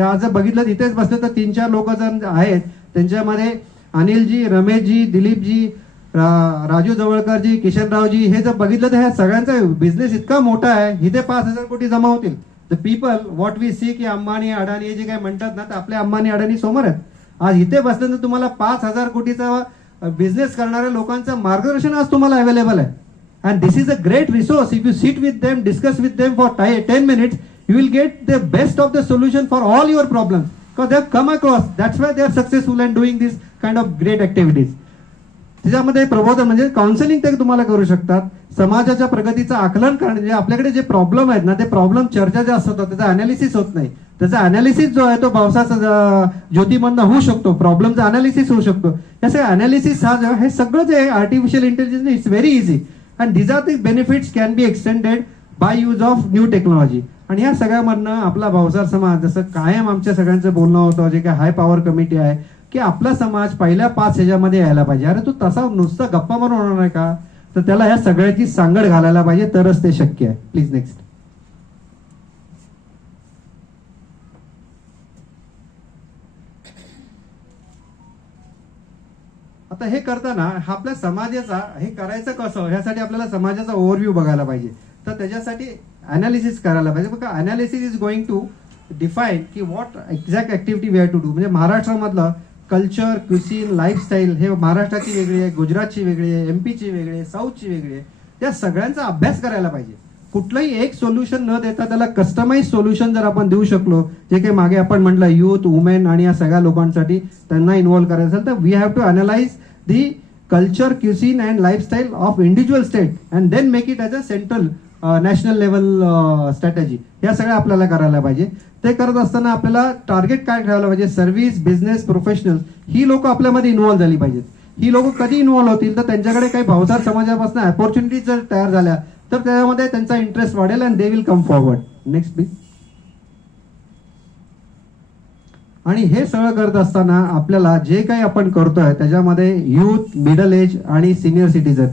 आज जर बघितलं तिथेच बसले तर 3-4 लोक जण आहेत. त्यांच्यामध्ये अनिलजी, रमेशजी, दिलीपजी, राजू जवळकरजी, किशनरावजी, हे जर बघितलं तर ह्या सगळ्यांचा बिझनेस इतका मोठा आहे. इथे 5,000 कोटी जमा होतील. The people what we see की अंबानी अडाणी जे काही म्हणतात ना, तर आपले अंबानी अडाणी समोर आहेत. आज इथे बसल्यानंतर तुम्हाला 5,000 कोटीचा बिझनेस करणाऱ्या लोकांचं मार्गदर्शन आज तुम्हाला अवेलेबल आहे. And this is a great resource. If you sit with them, discuss with them for 10 minutes, you will get the best of the solution for all your problems, because they have come across. That's why they are successful in doing this kind of great activities. त्याच्यामध्ये प्रबोधन म्हणजे counselling ते तुम्हाला करू शकतात. समाजाच्या प्रगतीचं आकलन करणे, जे आपल्याकडे जे प्रॉब्लेम आहेत ना, ते प्रॉब्लेम चर्चा जास्त होतात, त्याचा अनालिसिस होत नाही. त्याचा अनालिसिस जो आहे तो भावसार ज्योतीमधनं होऊ शकतो. प्रॉब्लेमचा अनालिसिस होऊ शकतो. या सगळ्या अनालिसिस हा हे सगळं जे artificial intelligence it's very easy, and these are the benefits can be extended by use of new technology. आणि या सगळ्यामधनं आपला भावसार समाज, जसं कायम आमच्या सगळ्यांचं बोलणं होतं, जे काही हाय पॉवर कमिटी आहे, की आपला समाज पहिल्या 5 ह्याच्यामध्ये यायला पाहिजे. अरे तू तसा नुसतं गप्पा मारून होणार आहे का? तर त्याला ह्या सगळ्याची सांगड घालायला पाहिजे, तरच ते शक्य आहे. Please next. आता हे करताना आपल्या समाजाचा हे करायचं कसं, ह्यासाठी आपल्याला समाजाचा ओव्हरव्ह्यू बघायला पाहिजे. तर त्याच्यासाठी अनालिसिस करायला पाहिजे. बघा, analysis is going to define की what exact activity we have to do. म्हणजे महाराष्ट्रामधलं कल्चर, क्युसिन, लाईफस्टाईल हे महाराष्ट्राची वेगळी आहे, गुजरातची वेगळी आहे, एमपीची वेगळी आहे, साऊथची वेगळी आहे. त्या सगळ्यांचा अभ्यास करायला पाहिजे. कुठलंही एक सोल्युशन न देता त्याला कस्टमाइज सोल्युशन जर आपण देऊ शकलो, जे काही मागे आपण म्हटलं युथ, वुमेन आणि या सगळ्या लोकांसाठी त्यांना इन्व्हॉल्व करायचं असेल, तर we have to analyse the culture, cuisine and lifestyle of individual state and then make it as a central national level strategy. या सगळ्या आपल्याला करायला पाहिजे. ते करत असताना आपल्याला टार्गेट काय ठेवायला पाहिजे, सर्व्हिस, बिझनेस, प्रोफेशनल ही लोक आपल्यामध्ये इन्व्हॉल्व झाली पाहिजेत. ही लोक कधी इन्व्हॉल्व होतील तर त्यांच्याकडे काही भावसार समाजापासून अपॉर्च्युनिटी जर तयार झाल्या तर त्यामध्ये त्यांचा इंटरेस्ट वाढेल and they will come forward. Next please. आणि हे सगळं करत असताना आपल्याला जे काही आपण करतोय त्याच्यामध्ये युथ, मिडल एज आणि सिनियर सिटीजन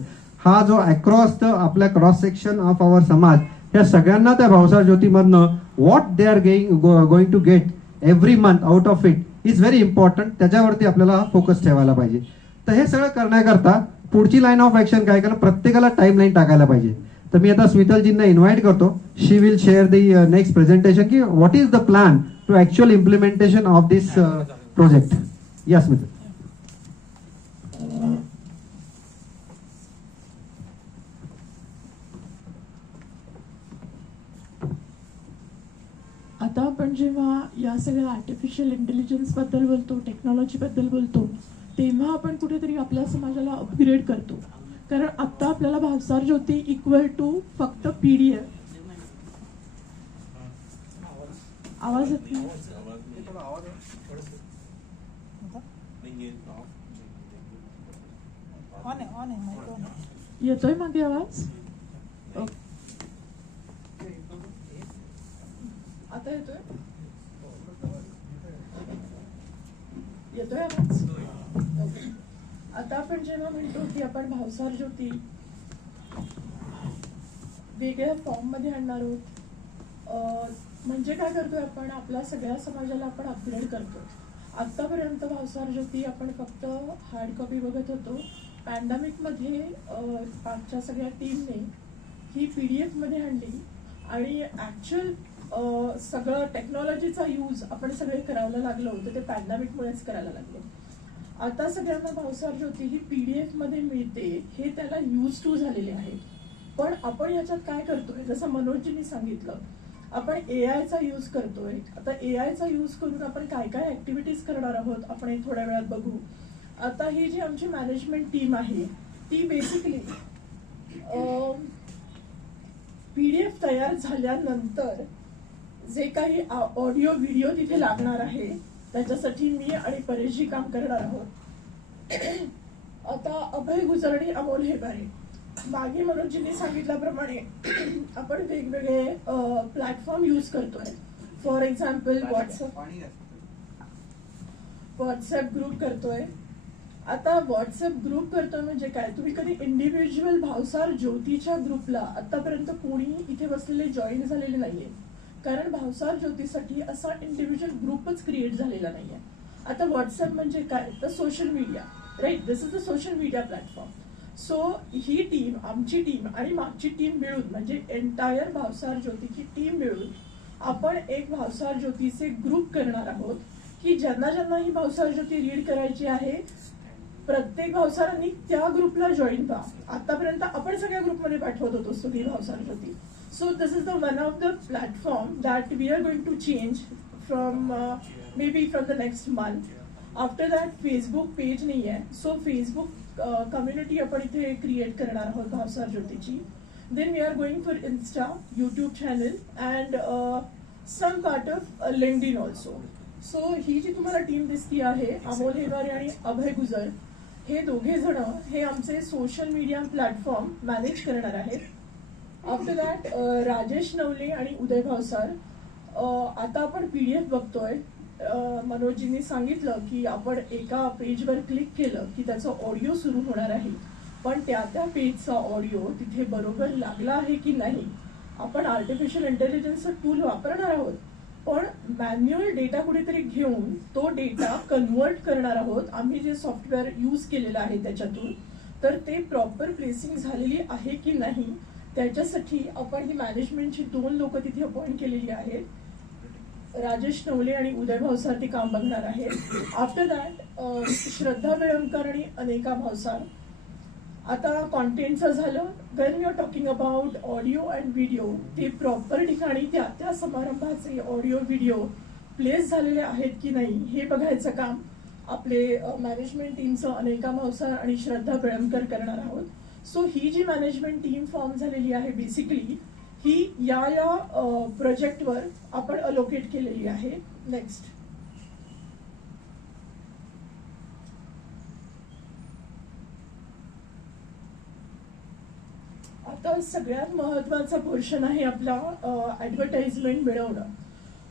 हा जो अक्रॉस द आपल्या क्रॉस सेक्शन ऑफ आवर समाज, या सगळ्यांना त्या भावसार ज्योतीमधनं what they are going to get every month out of it is very important. त्याच्यावरती आपल्याला फोकस ठेवायला पाहिजे. तर हे सगळं करण्याकरता पुढची लाईन ऑफ ऍक्शन काय करा, प्रत्येकाला टाइम लाईन टाकायला पाहिजे. तर मी आता स्मितलजींना इन्व्हाइट करतो. She will share the next presentation की what is the plan to actual implementation of this project. या स्मितल. आता आपण जेव्हा या सगळ्या आर्टिफिशियल इंटेलिजन्स बद्दल बोलतो, टेक्नॉलॉजी बद्दल बोलतो, तेव्हा आपण कुठेतरी आपल्या समाजाला अपग्रेड करतो. कारण आता आपल्याला भावसार ज्योती इक्वल टू फक्त PDF. आवाज येत नाही. ऑन आहे माईक ऑन आहे. येतोय मागे आवाज? ओके. आता येतोय? येतोय आवाज? ओके. आता आपण जेव्हा म्हणतो की आपण भावसार ज्योती वेगळ्या फॉर्म मध्ये आणणार आहोत, म्हणजे काय करतोय आपण, आपल्या सगळ्या समाजाला आपण अपग्रेड करतो. आतापर्यंत भावसार ज्योती आपण फक्त हार्ड कॉपी बघत होतो. पॅन्डेमिक मध्ये आजच्या सगळ्या टीमने ही PDF मध्ये आणली आणि ऍक्च्युअल सगळं टेक्नॉलॉजीचा यूज आपण सगळे करायला लागलो होतो. ते पॅन्डेमिकमुळेच करायला लागले. आता सगळ्यांना भावसार ज्योती ही PDF मध्ये मिळते हे त्याला यूज टू झालेले आहेत. पण आपण याच्यात काय करतोय, जसं मनोजजींनी सांगितलं, आपण AI चा यूज करतोय. आता AI चा यूज करून आपण काय काय ऍक्टिव्हिटीज करणार आहोत आपण एक थोड्या वेळात बघू. आता ही जी आमची मॅनेजमेंट टीम आहे ती बेसिकली PDF तयार झाल्यानंतर जे काही ऑडिओ व्हिडिओ तिथे लागणार आहे त्याच्यासाठी मी आणि परेशजी काम करणार आहोत. आता अभय गुजर आणि अमोल हेबारे, मागे मनोजजींनी सांगितल्याप्रमाणे आपण वेगवेगळे प्लॅटफॉर्म यूज करतोय. फॉर एक्झाम्पल व्हॉट्सअप ग्रुप करतोय. आता व्हॉट्सअप ग्रुप करतोय म्हणजे काय, तुम्ही कधी इंडिव्हिज्युअल भावसार ज्योतीच्या ग्रुपला आतापर्यंत कोणी इथे बसलेले जॉईन झालेले नाहीये. कारण भावसार ज्योतीसाठी असा इंडिव्हिज्युअल ग्रुपच क्रिएट झालेला नाहीये. आता व्हॉट्सअप म्हणजे काय, तर social media, right, this is the social media platform. So ही टीम, आमची टीम आणि मागची टीम मिळून, म्हणजे एंटायर भावसार ज्योतीची टीम मिळून आपण एक भावसार ज्योतीचे ग्रुप करणार आहोत की ज्यांना ज्यांना ही भावसार ज्योती रीड करायची आहे प्रत्येक भावसारांनी त्या ग्रुपला जॉईन व्हा. आतापर्यंत आपण सगळ्या ग्रुपमध्ये पाठवत होतो सगळी भावसार ज्योती. So this is the one of the platform that we are going to change from maybe from the next month. After that Facebook page नहीं है, so Facebook community आपण इथे create करणार आहोत Bhavsar ज्योतीची. Then we are going for Insta, YouTube channel and some part of LinkedIn also. So ही जी तुम्हाला team दिसती आहे, अमोल हेबारे आणि अभय गुजर, हे दोघे जण हे आमचे सोशल मीडिया प्लॅटफॉर्म मॅनेज करणार आहेत. आफ्टर दॅट राजेश नवले आणि उदय भावसार, आता आपण PDF बघतोय. मनोजजींनी सांगितलं की आपण एका पेजवर क्लिक केलं की त्याचं ऑडिओ सुरू होणार आहे, पण त्या पेजचा ऑडिओ तिथे बरोबर लागला आहे की नाही. आपण आर्टिफिशियल इंटेलिजन्सचं टूल वापरणार आहोत, पण मॅन्युअल डेटा कुठेतरी घेऊन तो डेटा कन्वर्ट करणार आहोत आम्ही जे सॉफ्टवेअर यूज केलेलं आहे त्याच्यातून. तर ते प्रॉपर प्लेसिंग झालेली आहे की नाही त्याच्यासाठी आपण ही मॅनेजमेंटची 2 लोक तिथे अपॉइंट केलेली आहेत. राजेश नवले आणि उदय भावसार ते काम बघणार आहेत. आफ्टर दॅट श्रद्धा बेळमकर आणि अनेका भावसार. आता कॉन्टेंटचं झालं. When you are talking about audio and video, ते प्रॉपर ठिकाणी त्या त्या समारंभाचे ऑडिओ व्हिडिओ प्लेस झालेले आहेत की नाही हे बघायचं काम आपले मॅनेजमेंट टीमचं अनेका भावसार आणि श्रद्धा बेळमकर करणार आहोत. सो ही जी मॅनेजमेंट टीम फॉर्म झालेली आहे बेसिकली ही या प्रोजेक्टवर आपण अलोकेट केलेली आहे. नेक्स्ट, आता सगळ्यात महत्वाचा पोर्शन आहे आपला ऍडव्हर्टाइजमेंट मिळवणं.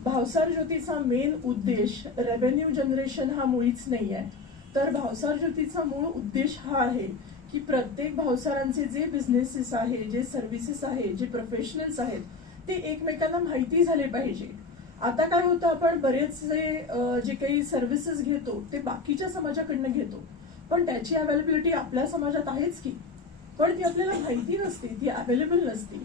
भावसार ज्योतीचा मेन उद्देश रेव्हेन्यू जनरेशन हा मुळीच नाही आहे. तर भावसार ज्योतीचा मूळ उद्देश हा आहे की प्रत्येक भावसारांचे जे बिझनेसेस आहे, जे सर्व्हिसेस आहे, जे प्रोफेशनल्स आहेत ते एकमेकांना माहिती झाले पाहिजे. आता काय होतं, आपण बरेचसे जे काही सर्व्हिसेस घेतो ते बाकीच्या समाजाकडनं घेतो, पण त्याची अवेलेबिलिटी आपल्या समाजात आहेच की, पण ती आपल्याला माहिती नसते, ती अवेलेबल नसते.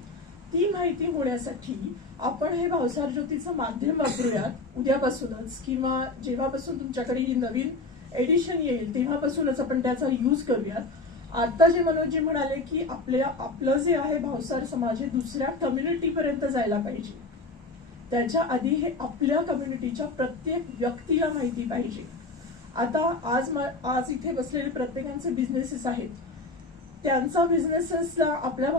ती माहिती होण्यासाठी आपण हे भावसार ज्योतीचं माध्यम वापरूयात उद्यापासूनच, किंवा जेव्हापासून तुमच्याकडे ही नवीन एडिशन येईल तेव्हापासूनच आपण त्याचा यूज करूयात. आता जे मनोजजी म्हणाले की आपलं जे आहे भावसार समाज हे दुसऱ्या कम्युनिटी पर्यंत जायला पाहिजे. त्याच्या आधी हे आपल्या कम्युनिटीच्या प्रत्येक व्यक्तीला माहिती पाहिजे. आता आज इथे बसलेले प्रत्येकांचे बिझनेसेस आहेत, त्यांचा बिझनेसेसला आपल्या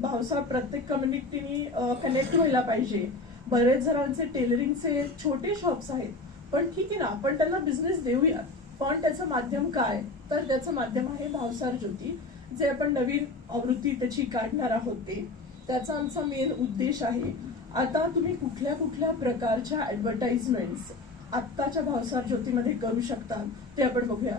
भावसार प्रत्येक कम्युनिटीनी कनेक्ट व्हायला पाहिजे. बरेच जणांचे टेलरिंगचे छोटे शॉप्स आहेत, पण ठीक आहे ना, आपण त्यांना बिझनेस देऊयात, पण त्याचं माध्यम काय, तर त्याचं माध्यम आहे भावसार ज्योती, जे आपण नवीन आवृत्ती त्याची काढणार आहोत. त्याचा आमचा मेन उद्देश आहे. आता तुम्ही कुठल्या कुठल्या प्रकारच्या ऍडव्हर्टाइजमेंट्स आत्ताच्या भावसार ज्योतीमध्ये करू शकता ते आपण बघूया.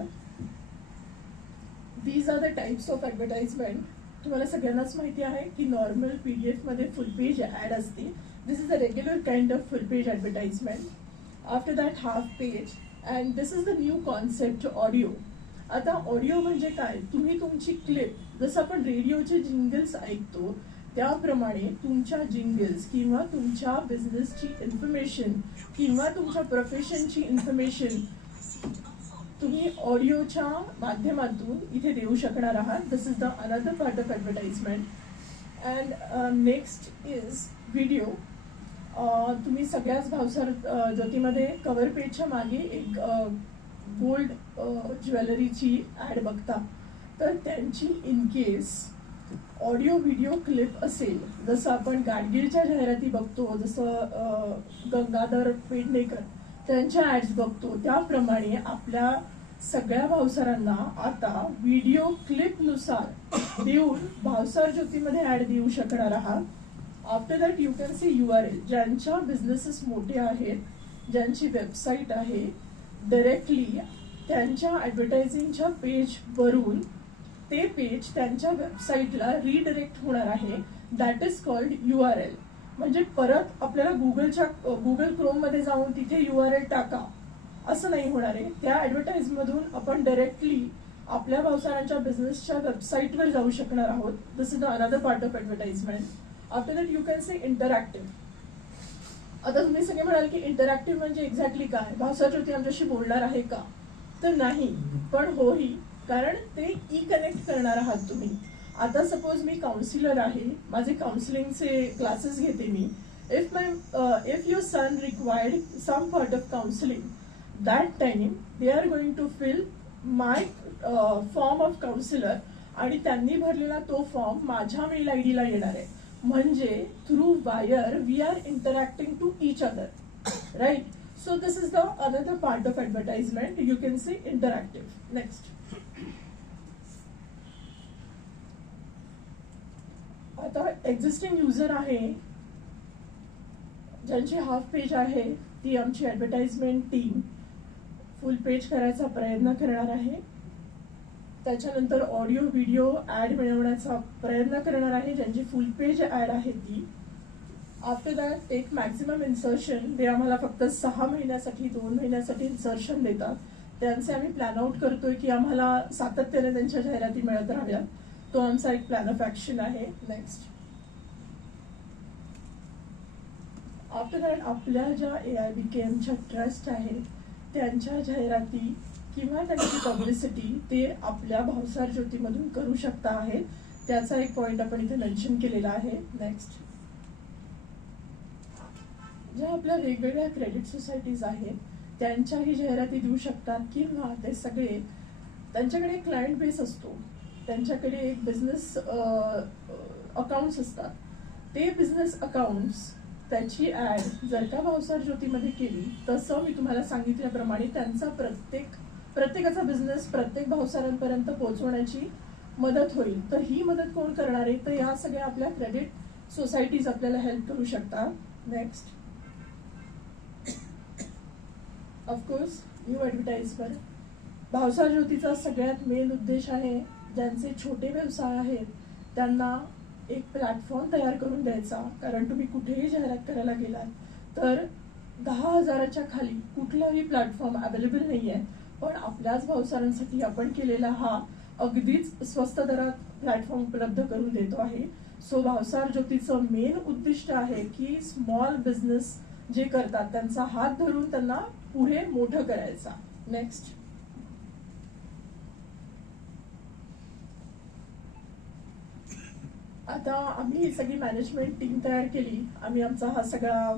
These are the types of advertisement. तुम्हाला सगळ्यांनाच माहिती आहे की नॉर्मल PDF मध्ये फुल पेज ऍड असते. This is the regular kind of full page advertisement. After that half page, and this is the new concept audio. आता ऑडिओ म्हणजे काय, तुम्ही तुमची क्लिप, जसं आपण रेडिओचे जिंगल्स ऐकतो त्याप्रमाणे तुमच्या जिंगल्स किंवा तुमच्या बिझनेसची इन्फॉर्मेशन किंवा तुमच्या प्रोफेशनची इन्फॉर्मेशन तुम्ही ऑडिओच्या माध्यमातून इथे देऊ शकणार आहात. This is the another part of advertisement. And next is video. तुम्ही सगळ्याच भावसार ज्योतीमध्ये कव्हर पेजच्या मागे एक गोल्ड ज्वेलरीची ऍड बघता, तर त्यांची in case audio video clip असेल, जसं आपण गाडगीळच्या जाहिराती बघतो, जसं गंगाधर पेडणेकर त्यांच्या ऍड्स बघतो, त्याप्रमाणे आपल्या सगळ्या भावसारांना आता व्हिडिओ क्लिप नुसार देऊन भावसार ज्योतीमध्ये ऍड देऊ शकणार आहात. After that you can C URL. ज्यांच्या बिझनेसेस मोठे आहेत, ज्यांची वेबसाईट आहे, डायरेक्टली त्यांच्या ऍडव्हर्टायझिंगच्या पेजवरून ते पेज त्यांच्या वेबसाईटला रिडायरेक्ट होणार आहे. That is called URL. म्हणजे परत आपल्याला गुगल क्रोम मध्ये जाऊन तिथे URL टाका असं नाही होणार आहे. त्या ऍडव्हर्टाइज मधून आपण डायरेक्टली आपल्या भावसारांच्या बिझनेसच्या वेबसाईटवर जाऊ शकणार आहोत. This is the another part of advertisement. After that you can say interactive. आता तुम्ही सगळे म्हणाल की इंटरॅक्टिव्ह म्हणजे एक्झॅक्टली काय, भावसार ज्योती आमच्याशी बोलणार आहे का, तर नाही, पण होही, कारण ते कनेक्ट करणार आहात तुम्ही. आता सपोज मी काउन्सिलर आहे, माझे काउन्सिलिंगचे क्लासेस घेते मी. If your son required some part of counselling, that time they are going to fill my form of counsellor, आणि त्यांनी भरलेला तो फॉर्म माझ्या मेल ID ला येणार आहे. म्हणजे through wire we are interacting to each other, right. So this is the another part of advertisement. You can see interactive. Next, आता एक्झिस्टिंग युजर आहे, ज्यांची हाफ पेज आहे, ती आमची ऍडव्हर्टाइजमेंट टीम फुल पेज करायचा प्रयत्न करणार आहे. त्याच्यानंतर ऑडिओ व्हिडिओ ऍड मिळवण्याचा प्रयत्न करणार आहे, ज्यांची फुल पेज ऍड आहे ती. आफ्टर दॅट एक मॅक्झिमम इन्सर्शन, ते आम्हाला फक्त 6 महिन्यासाठी 2 महिन्यासाठी इन्सर्शन देतात. त्यांचे आम्ही प्लॅन आउट करतोय की आम्हाला सातत्याने त्यांच्या जाहिराती मिळत राहाव्यात. तो आमचा एक प्लॅन ऑफ ऍक्शन आहे. नेक्स्ट, आफ्टर दॅट आपल्या ज्या AIBKMच्या ट्रस्ट आहेत त्यांच्या जाहिराती किंवा त्यांची पब्लिसिटी ते आपल्या भावसार ज्योतीमधून करू शकता आहे. त्याचा एक पॉइंट आपण इथे मेन्शन केलेला आहे. नेक्स्ट, ज्या आपल्या वेगवेगळ्या क्रेडिट सोसायटीज आहेत त्यांच्याही जाहिराती देऊ शकतात किंवा ते सगळे त्यांच्याकडे क्लायंट बेस असतो, त्यांच्याकडे एक बिझनेस अकाउंट्स असतात. ते बिझनेस अकाउंट्स त्याची ॲड जर का भावसार ज्योतीमध्ये केली, तसं मी तुम्हाला सांगितल्याप्रमाणे त्यांचा प्रत्येकाचा बिझनेस प्रत्येक भावसारांपर्यंत पोहोचवण्याची मदत होईल. तर ही मदत कोण करणार आहे? तर या सगळ्या आपल्या क्रेडिट सोसायटीज आपल्याला हेल्प करू शकतात. Next, of course new advertisement. Bhavsar ज्योतीचा सगळ्यात मेन उद्देश आहे ज्यांचे छोटे व्यवसाय आहेत त्यांना एक प्लॅटफॉर्म तयार करून द्यायचा. कारण तुम्ही कुठेही जाहिरात करायला गेलात तर 10,000च्या खाली कुठलाही प्लॅटफॉर्म अवेलेबल नाही आहे. पण आपल्याच भावसारांसाठी आपण केलेला हा अगदीच स्वस्त दरात प्लॅटफॉर्म उपलब्ध करून देतो आहे. सो भावसार ज्योतीचं मेन उद्दिष्ट आहे की स्मॉल बिझनेस जे करतात त्यांचा हात धरून त्यांना पुढे मोठं करायचा. नेक्स्ट, आता आम्ही सगळी मॅनेजमेंट टीम तयार केली. आम्ही आमचा हा सगळा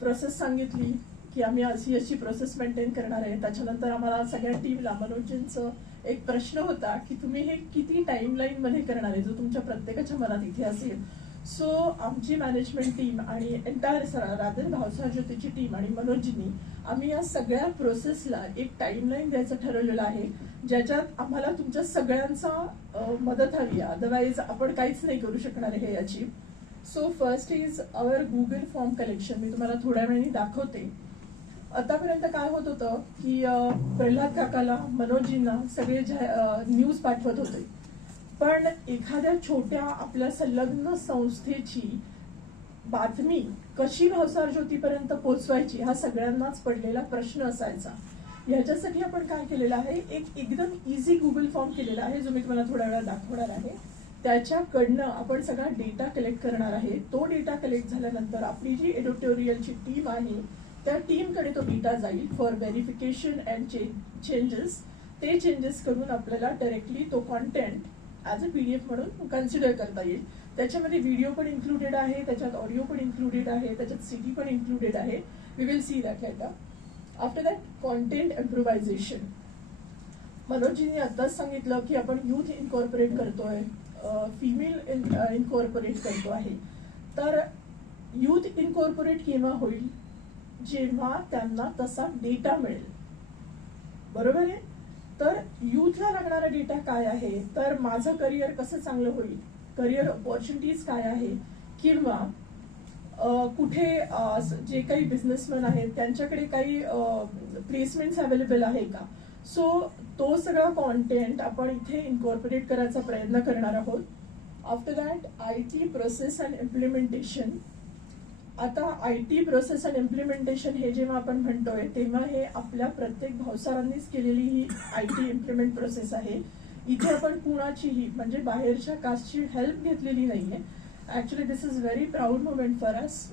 प्रोसेस सांगितली की आम्ही अशी प्रोसेस मेंटेन करणार आहे. त्याच्यानंतर आम्हाला सगळ्या टीमला मनोजींचं एक प्रश्न होता की तुम्ही हे किती टाइमलाईन मध्ये करणार आहे, जो तुमच्या प्रत्येकाच्या मनात इथे असेल. सो आमची मॅनेजमेंट टीम आणि एंटायर राधन भावसार ज्योतीची टीम आणि मनोजींनी आम्ही या सगळ्या प्रोसेसला एक टाइमलाईन द्यायचं ठरवलेलं आहे, ज्याच्यात आम्हाला तुमच्या सगळ्यांचा मदत हवी आहे. अदरवाईज आपण काहीच नाही करू शकणार आहे याची. So first is our Google form collection. मी तुम्हाला थोड्या वेळाने दाखवते. आतापर्यंत काय होत होतं की प्रल्हाद काकाला मनोजींना सगळे न्यूज पाठवत होते, पण एखाद्या छोट्या आपल्या संलग्न संस्थेची बातमी कशी भावसार ज्योतीपर्यंत पोहोचवायची हा सगळ्यांनाच पडलेला प्रश्न असायचा. याच्यासाठी आपण काय केलेलं आहे, एक एकदम इझी गुगल फॉर्म केलेला आहे, जो मी तुम्हाला थोड्या वेळा दाखवणार आहे. त्याच्याकडनं आपण सगळा डेटा कलेक्ट करणार आहे. तो डेटा कलेक्ट झाल्यानंतर आपली जी एडिटोरियलची टीम आहे त्या टीमकडे तो डेटा जाईल फॉर व्हेरिफिकेशन अँड चेंजेस. ते चेंजेस करून आपल्याला डायरेक्टली तो कॉन्टेंट ॲज अ PDF म्हणून कन्सिडर करता येईल. त्याच्यामध्ये व्हिडिओ पण इन्क्लुडेड आहे, त्याच्यात ऑडिओ पण इन्क्लुडेड आहे, त्याच्यात CD पण इन्क्लुडेड आहे. We will see that later. After that content improvisation. मनोजींनी आताच सांगितलं की आपण यूथ इन्कॉर्पोरेट करतोय, फिमेल इन्कॉर्पोरेट करतो आहे. तर यूथ इन्कॉर्पोरेट केव्हा होईल? जेव्हा त्यांना तसा डेटा मिळेल. बरोबर आहे? तर यूथला लागणारा डेटा काय आहे, तर माझं करिअर कसं चांगलं होईल, करिअर ऑपॉर्च्युनिटीज काय आहे, किंवा कुठे जे काही बिझनेसमॅन आहेत त्यांच्याकडे काही प्लेसमेंट्स अवेलेबल आहे का. सो तो सगळा कॉन्टेंट आपण इथे इन्कॉर्पोरेट करायचा प्रयत्न करणार आहोत. After that IT process and implementation. आता IT प्रोसेस अँड इम्प्लिमेंटेशन हे जेव्हा आपण म्हणतोय तेव्हा हे आपल्या प्रत्येक भावसारांनीच केलेली ही IT इम्प्लिमेंट प्रोसेस आहे. इथे आपण कुणाचीही म्हणजे बाहेरच्या कास्टची हेल्प घेतलेली नाहीये. Actually this is very proud moment for us.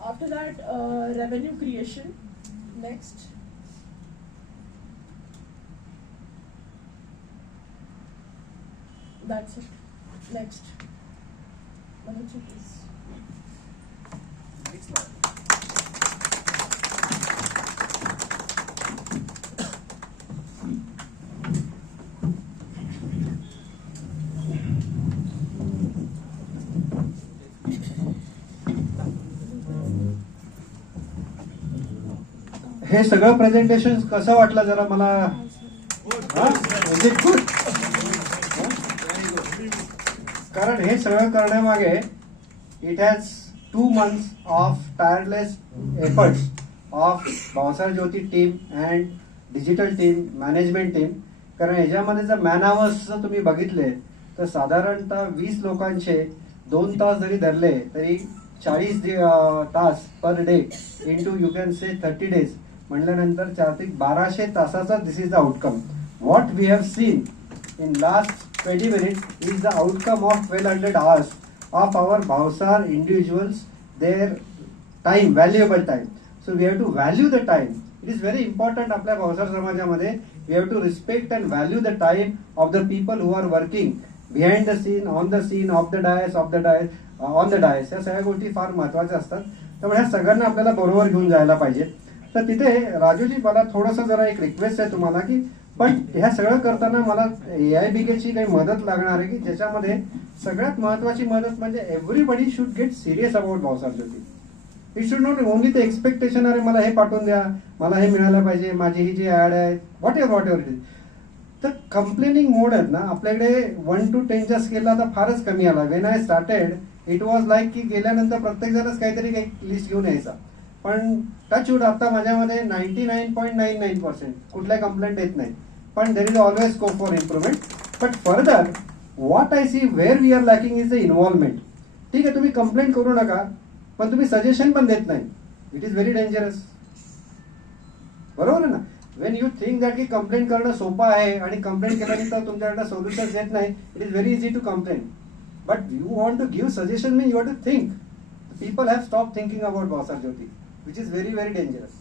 After that revenue creation. Next, that's it. Next, Manoj please. Next slide. हे सगळं प्रेझेंटेशन कसं वाटलं जरा मला? गुड. कारण हे सगळं करण्यामागे it has 2 months of tireless efforts of Bhavsar Jyoti team and digital team, management team. कारण ह्याच्यामध्ये जर मॅन आवर्स जर तुम्ही बघितले तर साधारणतः 20 लोकांचे 2 तास जरी धरले तरी 40 तास per day into you can say 30 days म्हटल्यानंतर 4 ते 1200 तासाचा this is the outcome. What we have seen in last 20 minutes is the outcome of 1200 hours of our Bhavsar individuals, their time, valuable time. So we have to value the time. It is very important आपल्या भावसार समाजामध्ये we have to respect and value the time of the people who are working behind the scene, on the scene, off the dais, on the dais. या सगळ्या गोष्टी फार महत्वाच्या असतात. त्यामुळे ह्या सगळ्यांना आपल्याला बरोबर घेऊन जायला पाहिजे. तर तिथे राजूजी मला थोडंसं जरा एक रिक्वेस्ट आहे तुम्हाला की पण ह्या सगळं करताना मला AIBK ची काही मदत लागणार आहे की ज्याच्यामध्ये सगळ्यात महत्वाची मदत म्हणजे everybody should get serious about Bhavsar Jyoti. It should not only the expectation अरे मला हे पाठवून द्या, मला हे मिळालं पाहिजे, माझी ही जी ऍड आहे, व्हॉट एव्हर इट इज. तर कंप्लेनिंग मोड आहेत ना आपल्याकडे 1 to 10च्या स्केलला आता फारच कमी आला. When I started it was like की गेल्यानंतर प्रत्येक जणच काहीतरी काही लिस्ट घेऊन यायचा. पण टच वूड आता माझ्यामध्ये 99.99% कुठल्या कंप्लेंट येत नाही. पण there is always scope for improvement. But further what I see where we are lacking is the involvement. ठीक आहे तुम्ही कंप्लेंट करू नका पण तुम्ही सजेशन पण देत नाही. It is very dangerous. बरोबर आहे ना. वेन यू थिंक दॅट की कंप्लेंट करणं सोपं आहे आणि कंप्लेंट केल्यानंतर तुमच्याकडे सोल्युशन येत नाही, it is very easy to complain. But you want to give suggestion mean you have to think. People have stopped thinking about Bhavsar Jyoti, which is very, very dangerous.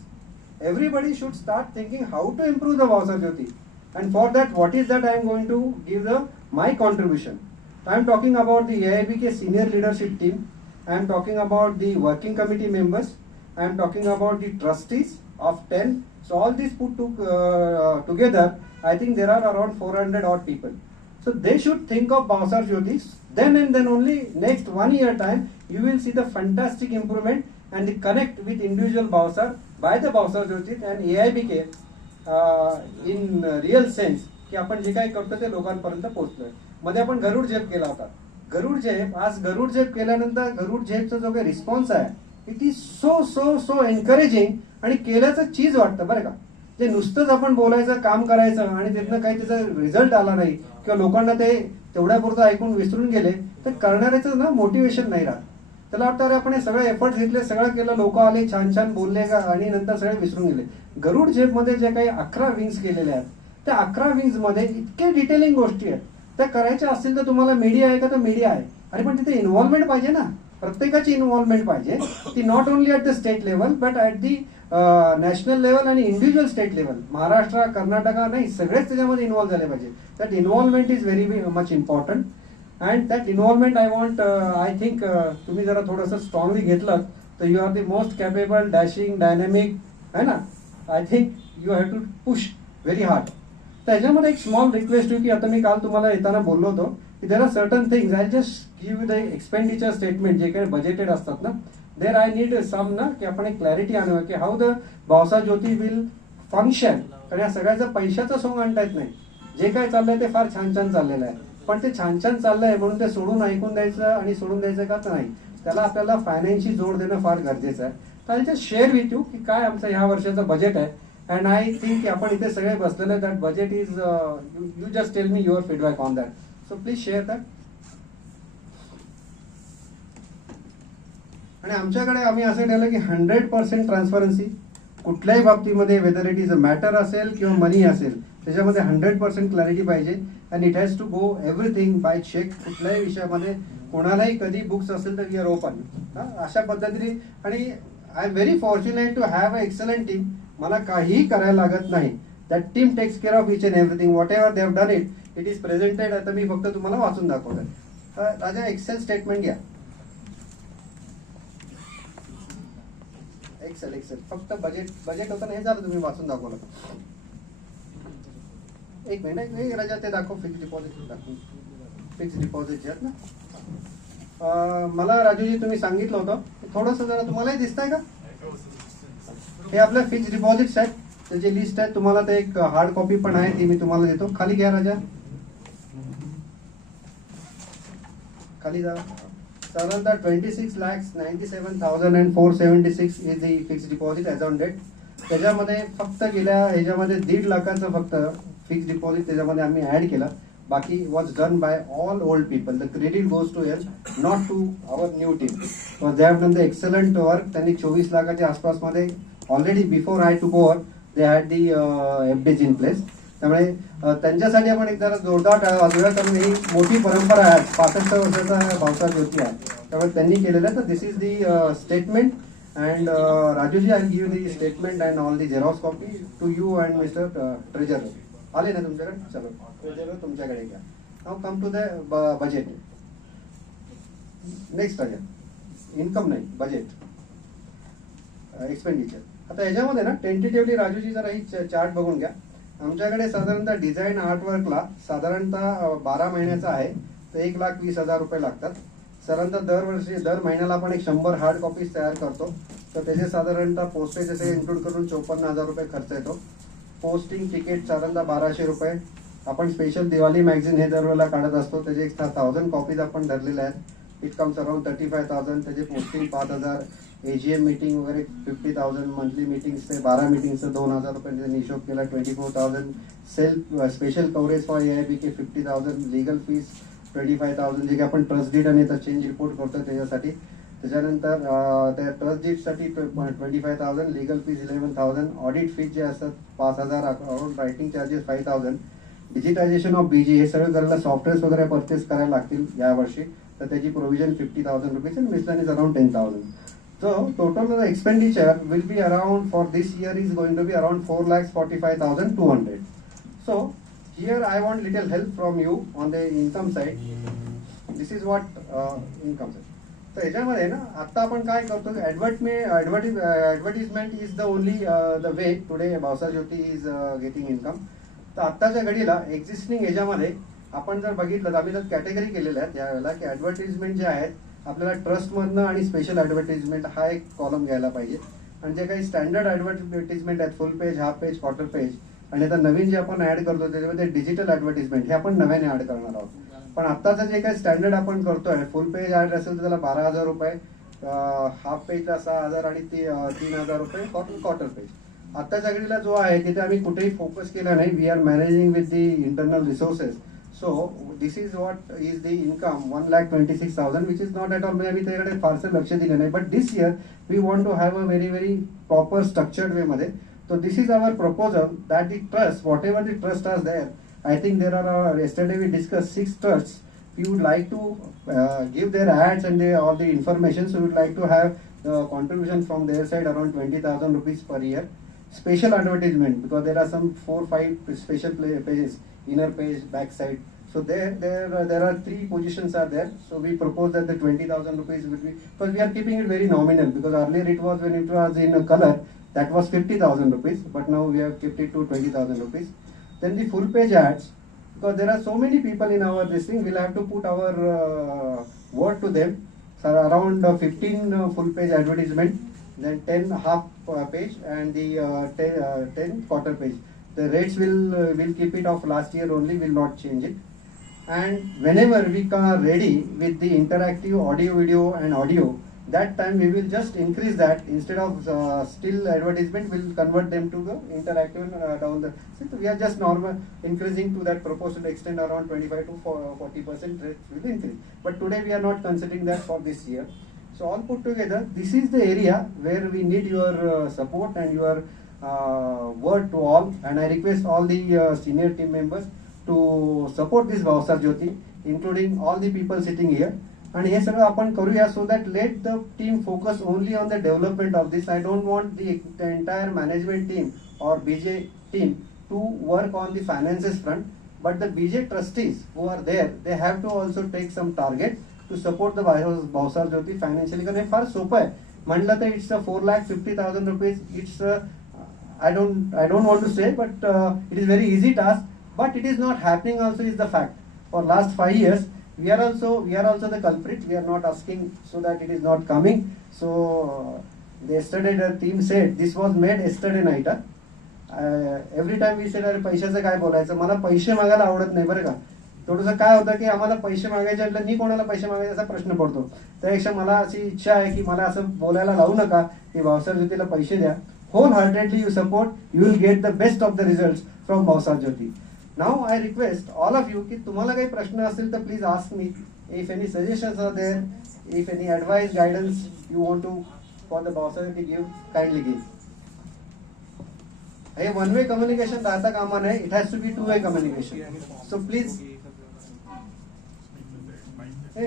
Everybody should start thinking how to improve the Bhavsar Jyoti. And for that, what is that I am going to give my contribution. I am talking about the AIBK senior leadership team. I am talking about the working committee members. I am talking about the trustees of 10. So all these put together, I think there are around 400 odd people. So they should think of Bhavsar Jyoti. Then and then only next 1 year time, you will see the fantastic improvement and the connect with individual Bhavsar by the Bhavsar Jyoti and AIBK in real sense की आपण जे काही करतो ते लोकांपर्यंत पोहोचलोय. मध्ये आपण गरुड झेप केला होता. गरुड झेप आज गरुड झेप केल्यानंतर गरुड झेपचा जो काही रिस्पॉन्स आहे इट इज सो एनकरेजिंग आणि केल्याचं चीज वाटतं बरं का. जे नुसतंच आपण बोलायचं काम करायचं आणि त्यातनं काही त्याचा रिझल्ट आला नाही किंवा लोकांना ते तेवढ्यापुरतं ऐकून विसरून गेले तर करणाऱ्याचं ना मोटिवेशन नाही राहत. त्याला वाटतं अरे आपण हे सगळे एफर्ट घेतले, सगळं केलं, लोक आले, छान छान बोलले का आणि नंतर सगळे विसरून गेले. गरुड झेपमध्ये जे काही 11 विंग्स केलेले आहेत त्या 11 विंग्स मध्ये इतके डिटेलिंग गोष्टी आहेत. त्या करायच्या असतील तर तुम्हाला मीडिया आहे का तर मीडिया आहे. अरे पण तिथे इन्व्हॉल्वमेंट पाहिजे ना. प्रत्येकाची इन्व्हॉल्वमेंट पाहिजे. ती not only at the state level but at the national level आणि individual state level. Maharashtra, Karnataka नाही सगळेच त्याच्यामध्ये इन्व्हॉल्व झाले पाहिजे. That involvement is very much important. And that involvement I want I think तुम्ही जरा थोडंसं स्ट्रॉंगली घेतलं तर you are the most capable, dashing, dynamic आहे ना. I think you have to push very hard. तर ह्याच्यामध्ये एक स्मॉल रिक्वेस्ट होती की आता मी काल तुम्हाला येताना बोललो होतो की there are certain things I just give the expenditure statement जे काही बजेटेड असतात ना देर आय नीड सम ना की आपण एक क्लॅरिटी आणूया की how the Bhavsar Jyoti will function. कारण या सगळ्याचं पैशाचं सोंग आणता येत नाही. जे काय चाललंय ते फार छान छान चाललेलं आहे पण ते छान छान चाललंय म्हणून ते सोडून ऐकून द्यायचं आणि सोडून द्यायचं का तर नाही. त्याला आपल्याला फायनान्शियल जोड देणं फार गरजेचं आहे. तर I just share with you की काय आमचं ह्या वर्षाचं बजेट आहे. अँड आय थिंक की आपण इथे सगळे बसलेले that budget is you just tell me your feedback on that. So please share that. आणि आमच्याकडे आम्ही असं ठेवलं की 100% ट्रान्सपरन्सी कुठल्याही बाबतीमध्ये whether it is a matter असेल किंवा मनी असेल त्याच्यामध्ये 100% क्लॅरिटी पाहिजे. And it has to go everything by check. कुठल्याही विषयामध्ये कोणालाही कधी बुक्स असेल तर वी आर ओपन. अशा पद्धतीने. आणि I am very fortunate to have a excellent team. मला काहीही करायला लागत नाही. That team takes care of each and everything. Whatever they have done it is presented. आता मी फक्त तुम्हाला वाचून दाखवलं. राजा एक्सेल स्टेटमेंट घ्या. एक्सेल फक्त बजेट होतं ना हे झालं तुम्ही वाचून दाखवलं. एक मिनिट राजा ते दाखव. फिक्स डिपॉझिट दाखव. फिक्स डिपॉझिट जे आहेत ना मला राजूजी तुम्ही सांगितलं होतं थोडंसं जरा तुम्हालाही दिसतंय का हे आपल्या फिक्स डिपॉझिट्स आहेत त्याची लिस्ट आहे. तुम्हाला ते एक हार्ड कॉपी पण आहे ती मी तुम्हाला देतो. खाली घ्या राजा. खाली जा. साधारणतः 26,97,476 is the fix deposit as on date. त्याच्यामध्ये फक्त गेल्या ह्याच्यामध्ये 1.5 लाखाचं फक्त फिक्स डिपॉझिट त्याच्यामध्ये आम्ही ऍड केलं. बाकी was done by all old people. The credit goes to health not to our new team. So they have done the excellent work. त्यांनी 24 लाखाच्या आसपासमध्ये already before I to go they had the FDs in place. त्यामुळे त्यांच्यासाठी आपण एक जरा जोरदार टाळ्या वाजवूया, कारण ही मोठी परंपरा आहे. 65 वर्षाचा भावसार ज्योती आहे, त्यामुळे त्यांनी केलेलं आहे. तर this is the statement and Rajuji, I give the statement and all the Xerox copy to you and mister treasurer. आले ना तुमच्याकडे? चलो ट्रेजरर तुमच्याकडे घ्या. Now come to the budget. Next आहे इन्कम नाही, बजेट एक्सपेंडिचर. आता याच्यामध्ये ना टेंटेटिव्हली राजूजी जरा ही चार्ट बघून घ्या. आमच्याकडे साधारणतः डिझाईन आर्टवर्कला साधारणतः 12 महिन्याचा आहे, तर 1,20,000 रुपये लागतात. साधारणतः दर महिन्याला आपण 100 हार्ड कॉपीज तयार करतो, तर त्याचे साधारणतः पोस्टेज असे इन्क्लूड करून 54,000 रुपये खर्च येतो. पोस्टिंग तिकीट साधारणतः 1200 रुपये. आपण स्पेशल दिवाळी मॅगझिन हे दरवेळेला काढत असतो, त्याचे 1000 कॉपीज आपण धरलेल्या आहेत. It comes around 35,000. त्याचे पोस्टिंग 5,000, AGM मीटिंग वगैरे 50,000, मंथली मीटिंग्स ते 12 मीटिंगचं 2,000 रुपये त्यांनी हिशोब केला, 24,000. Self special coverage for AIBK 50,000, legal fees 25,000, जे की आपण ट्रस्ट डीड आणि चेंज रिपोर्ट करतो त्याच्यासाठी. त्याच्यानंतर त्या ट्रस्ट डीडसाठी 25,000, लिगल फीज 11,000, ऑडिट फीज जे असतात 5,000, account writing charges 5,000, digitisation of BG हे सगळं करायला सॉफ्टवेअर्स वगैरे परचेस करायला लागतील यावर्षी, तर त्याची provision 50,000 rupees and miscellaneous around 10,000. So total expenditure will be around, for this year is going to be around 4,45,200. So here I want little help from you on the income side. This is what income side. तर याच्यामध्ये ना आता आपण काय करतो, advertisement is the only the way today Bhavsar Jyoti is getting income. तर आत्ताच्या घडीला एक्झिस्टिंग याच्यामध्ये आपण जर बघितलं तर आम्ही तर कॅटेगरी केलेल्या आहेत यावेळेला, की ऍडव्हर्टिजमेंट जे आहेत आपल्याला ट्रस्टमधनं आणि स्पेशल ऍडव्हर्टिजमेंट हा एक कॉलम घ्यायला पाहिजे. आणि जे काही स्टँडर्ड ऍडव्हर्टिजमेंट आहेत, फुल page, half page, quarter page, आणि आता नवीन जे आपण ऍड करतो त्याच्यामध्ये डिजिटल ऍडव्हर्टिजमेंट हे आपण नव्याने ऍड करणार आहोत. पण आत्ताचं जे काही स्टँडर्ड आपण करतोय, फुल पेज ऍड असेल तर त्याला 12,000 रुपये, हाफ पेजला 6,000 आणि 3,000 रुपये क्वार्टर पेज. आत्ताच्या घडीला जो आहे तिथे आम्ही कुठेही फोकस केला नाही. We are managing with the internal resources. So this is what is the income, 1,26,000, which is not at all, आम्ही त्याकडे फारसं लक्ष दिलं नाही. But this year we want to have a very proper structured way मध्ये. So this is our proposal that the trust, whatever the trust are there, I think there are, yesterday we discussed 6 trusts. We would like to give their ads and all the information. So we would like to have contribution from their side around 20,000 rupees per year. Special advertisement, because there are some 4-5 special pages, inner page, back side. So there are 3 positions are there. So we propose that the 20,000 rupees will be, because we are keeping it very nominal, because earlier it was, when it was in a color, that was 50,000 rupees, but now we have kept it to 20,000 rupees. Then the full page ads, because there are so many people in our this thing, we'll have to put our word to them. So around 15 full page advertisement, then 10 half page, and the 10 quarter page. The rates will keep it of last year only, will not change it. And whenever we are ready with the interactive audio, video and audio, that time we will just increase that. Instead of still advertisement, we'll convert them to the interactive down the. So we are just normal increasing to that proportional extent, around 25 to 40% rate will increase. But today we are not considering that for this year. So all put together, this is the area where we need your support and your word to all. And I request all the senior team members to support this Bhavsar Jyoti, including all the people sitting here. आणि हे सगळं आपण करूया, so that let the team focus only on the development of this. I don't want the entire management team or BJ team to work on the finances front, but the BJ trustees who are there, they have to also take some target to support the Bhavsar Jyoti financially. कारण हे फार सोपं आहे म्हणलं तर, it's a 4,50,000 rupees. It's I don't want to say, but it is very easy task, but it is not happening also is the fact. For last 5 years, we are also the culprit. We are not asking so that it is not coming. So yesterday the team said this was made yesterday night. Every time we said अरे पैशाचं काय बोलायचं, मला पैसे मागायला आवडत नाही बरं का. थोडंसं काय होतं की आम्हाला पैसे मागायचे म्हटलं मी कोणाला पैसे मागायचे असा प्रश्न पडतो. त्यापेक्षा मला अशी इच्छा आहे की मला असं बोलायला लावू नका की भावसार ज्योतीला पैसे द्या. Wholeheartedly you support, you will get the best of the results from Bhavsar Jyoti. Now I request all of you की तुम्हाला काही प्रश्न असतील तर please ask me. If any suggestions are there, if any advice, guidance you want to for the Bhavsar Jyoti give, kindly give. हे one way communication राहता कामा नये. It has to be two way communication. So please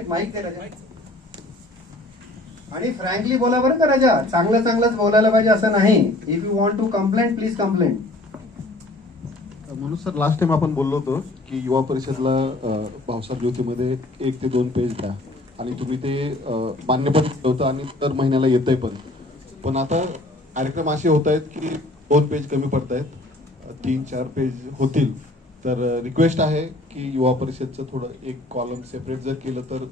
mike दे राजा. आणि frankly बोला बरं का राजा. चांगलंच बोलायला पाहिजे असं नाही. If you want to complaint please complaint. म्हणून सर लास्ट टाइम आपण बोललो होतो की युवा परिषदला भावसार ज्योतीमध्ये 1 ते 2 पेज द्या आणि तुम्ही ते मान्य पण केलं होतं आणि दर महिन्याला येतंय पण आता कार्यक्रम असे होत आहेत की 2 पेज कमी पडत आहेत, 3-4 पेज होतील. तर रिक्वेस्ट आहे की युवा परिषदचं थोडं एक कॉलम सेपरेट जर केलं तर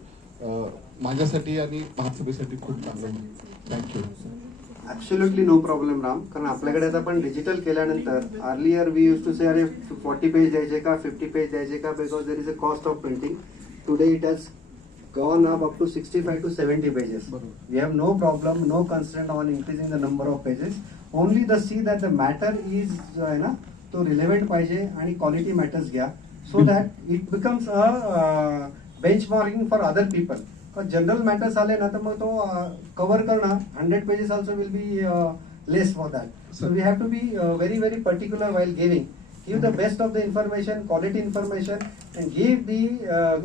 माझ्यासाठी आणि महासभेसाठी खूप चांगलं होईल. Thank you. Absolutely no problem Ram. कारण आपल्याकडे आता पण डिजिटल केल्यानंतर earlier we use to say अरे 40 पेज द्यायचे का 50 पेज द्यायचे का, because there is a cost of printing. Today it has gone up to 65 to 70 pages. We have no problem, no constraint on increasing the number of pages. Only the see that the matter is तो relevant पाहिजे आणि quality matters घ्या, so that it becomes a benchmarking for other people. पण general matters आले ना तर मग तो कव्हर करणं 100 pages also will be less for that. So we have to be very very particular while giving. Give the best of the information, quality information, and give the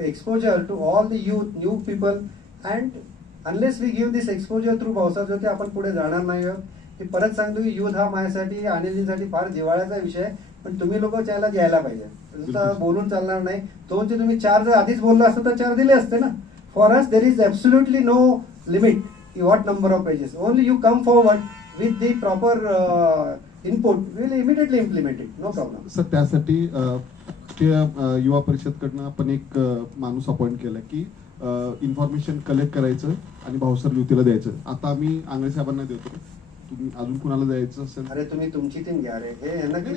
exposure to all the youth, new people. And unless we give this exposure through Bhavsar ज्योती आपण पुढे जाणार नाही आहोत. मी परत सांगतो की youth हा माझ्यासाठी अनिलजींसाठी फार जिव्हाळ्याचा विषय आहे, पण तुम्ही लोक त्याला द्यायला पाहिजे. नुसतं बोलून चालणार नाही. दोनचे तुम्ही 4 जर आधीच बोलला असतं तर 4 दिले असते ना. For us there is absolutely no limit की what number of pages. Only you come forward with the proper input, will immediately implement it. No problem. Sir त्यासाठी युवा परिषदकडनं आपण एक माणूस अपॉइंट केला की इन्फॉर्मेशन कलेक्ट करायचं आणि भावसार ज्योतीला द्यायचं. आता आम्ही आंगळे साहेबांना देतो. तुम्ही अजून कुणाला द्यायचं असेल अरे तुम्ही तुमची टीम घ्या रे. हे ना की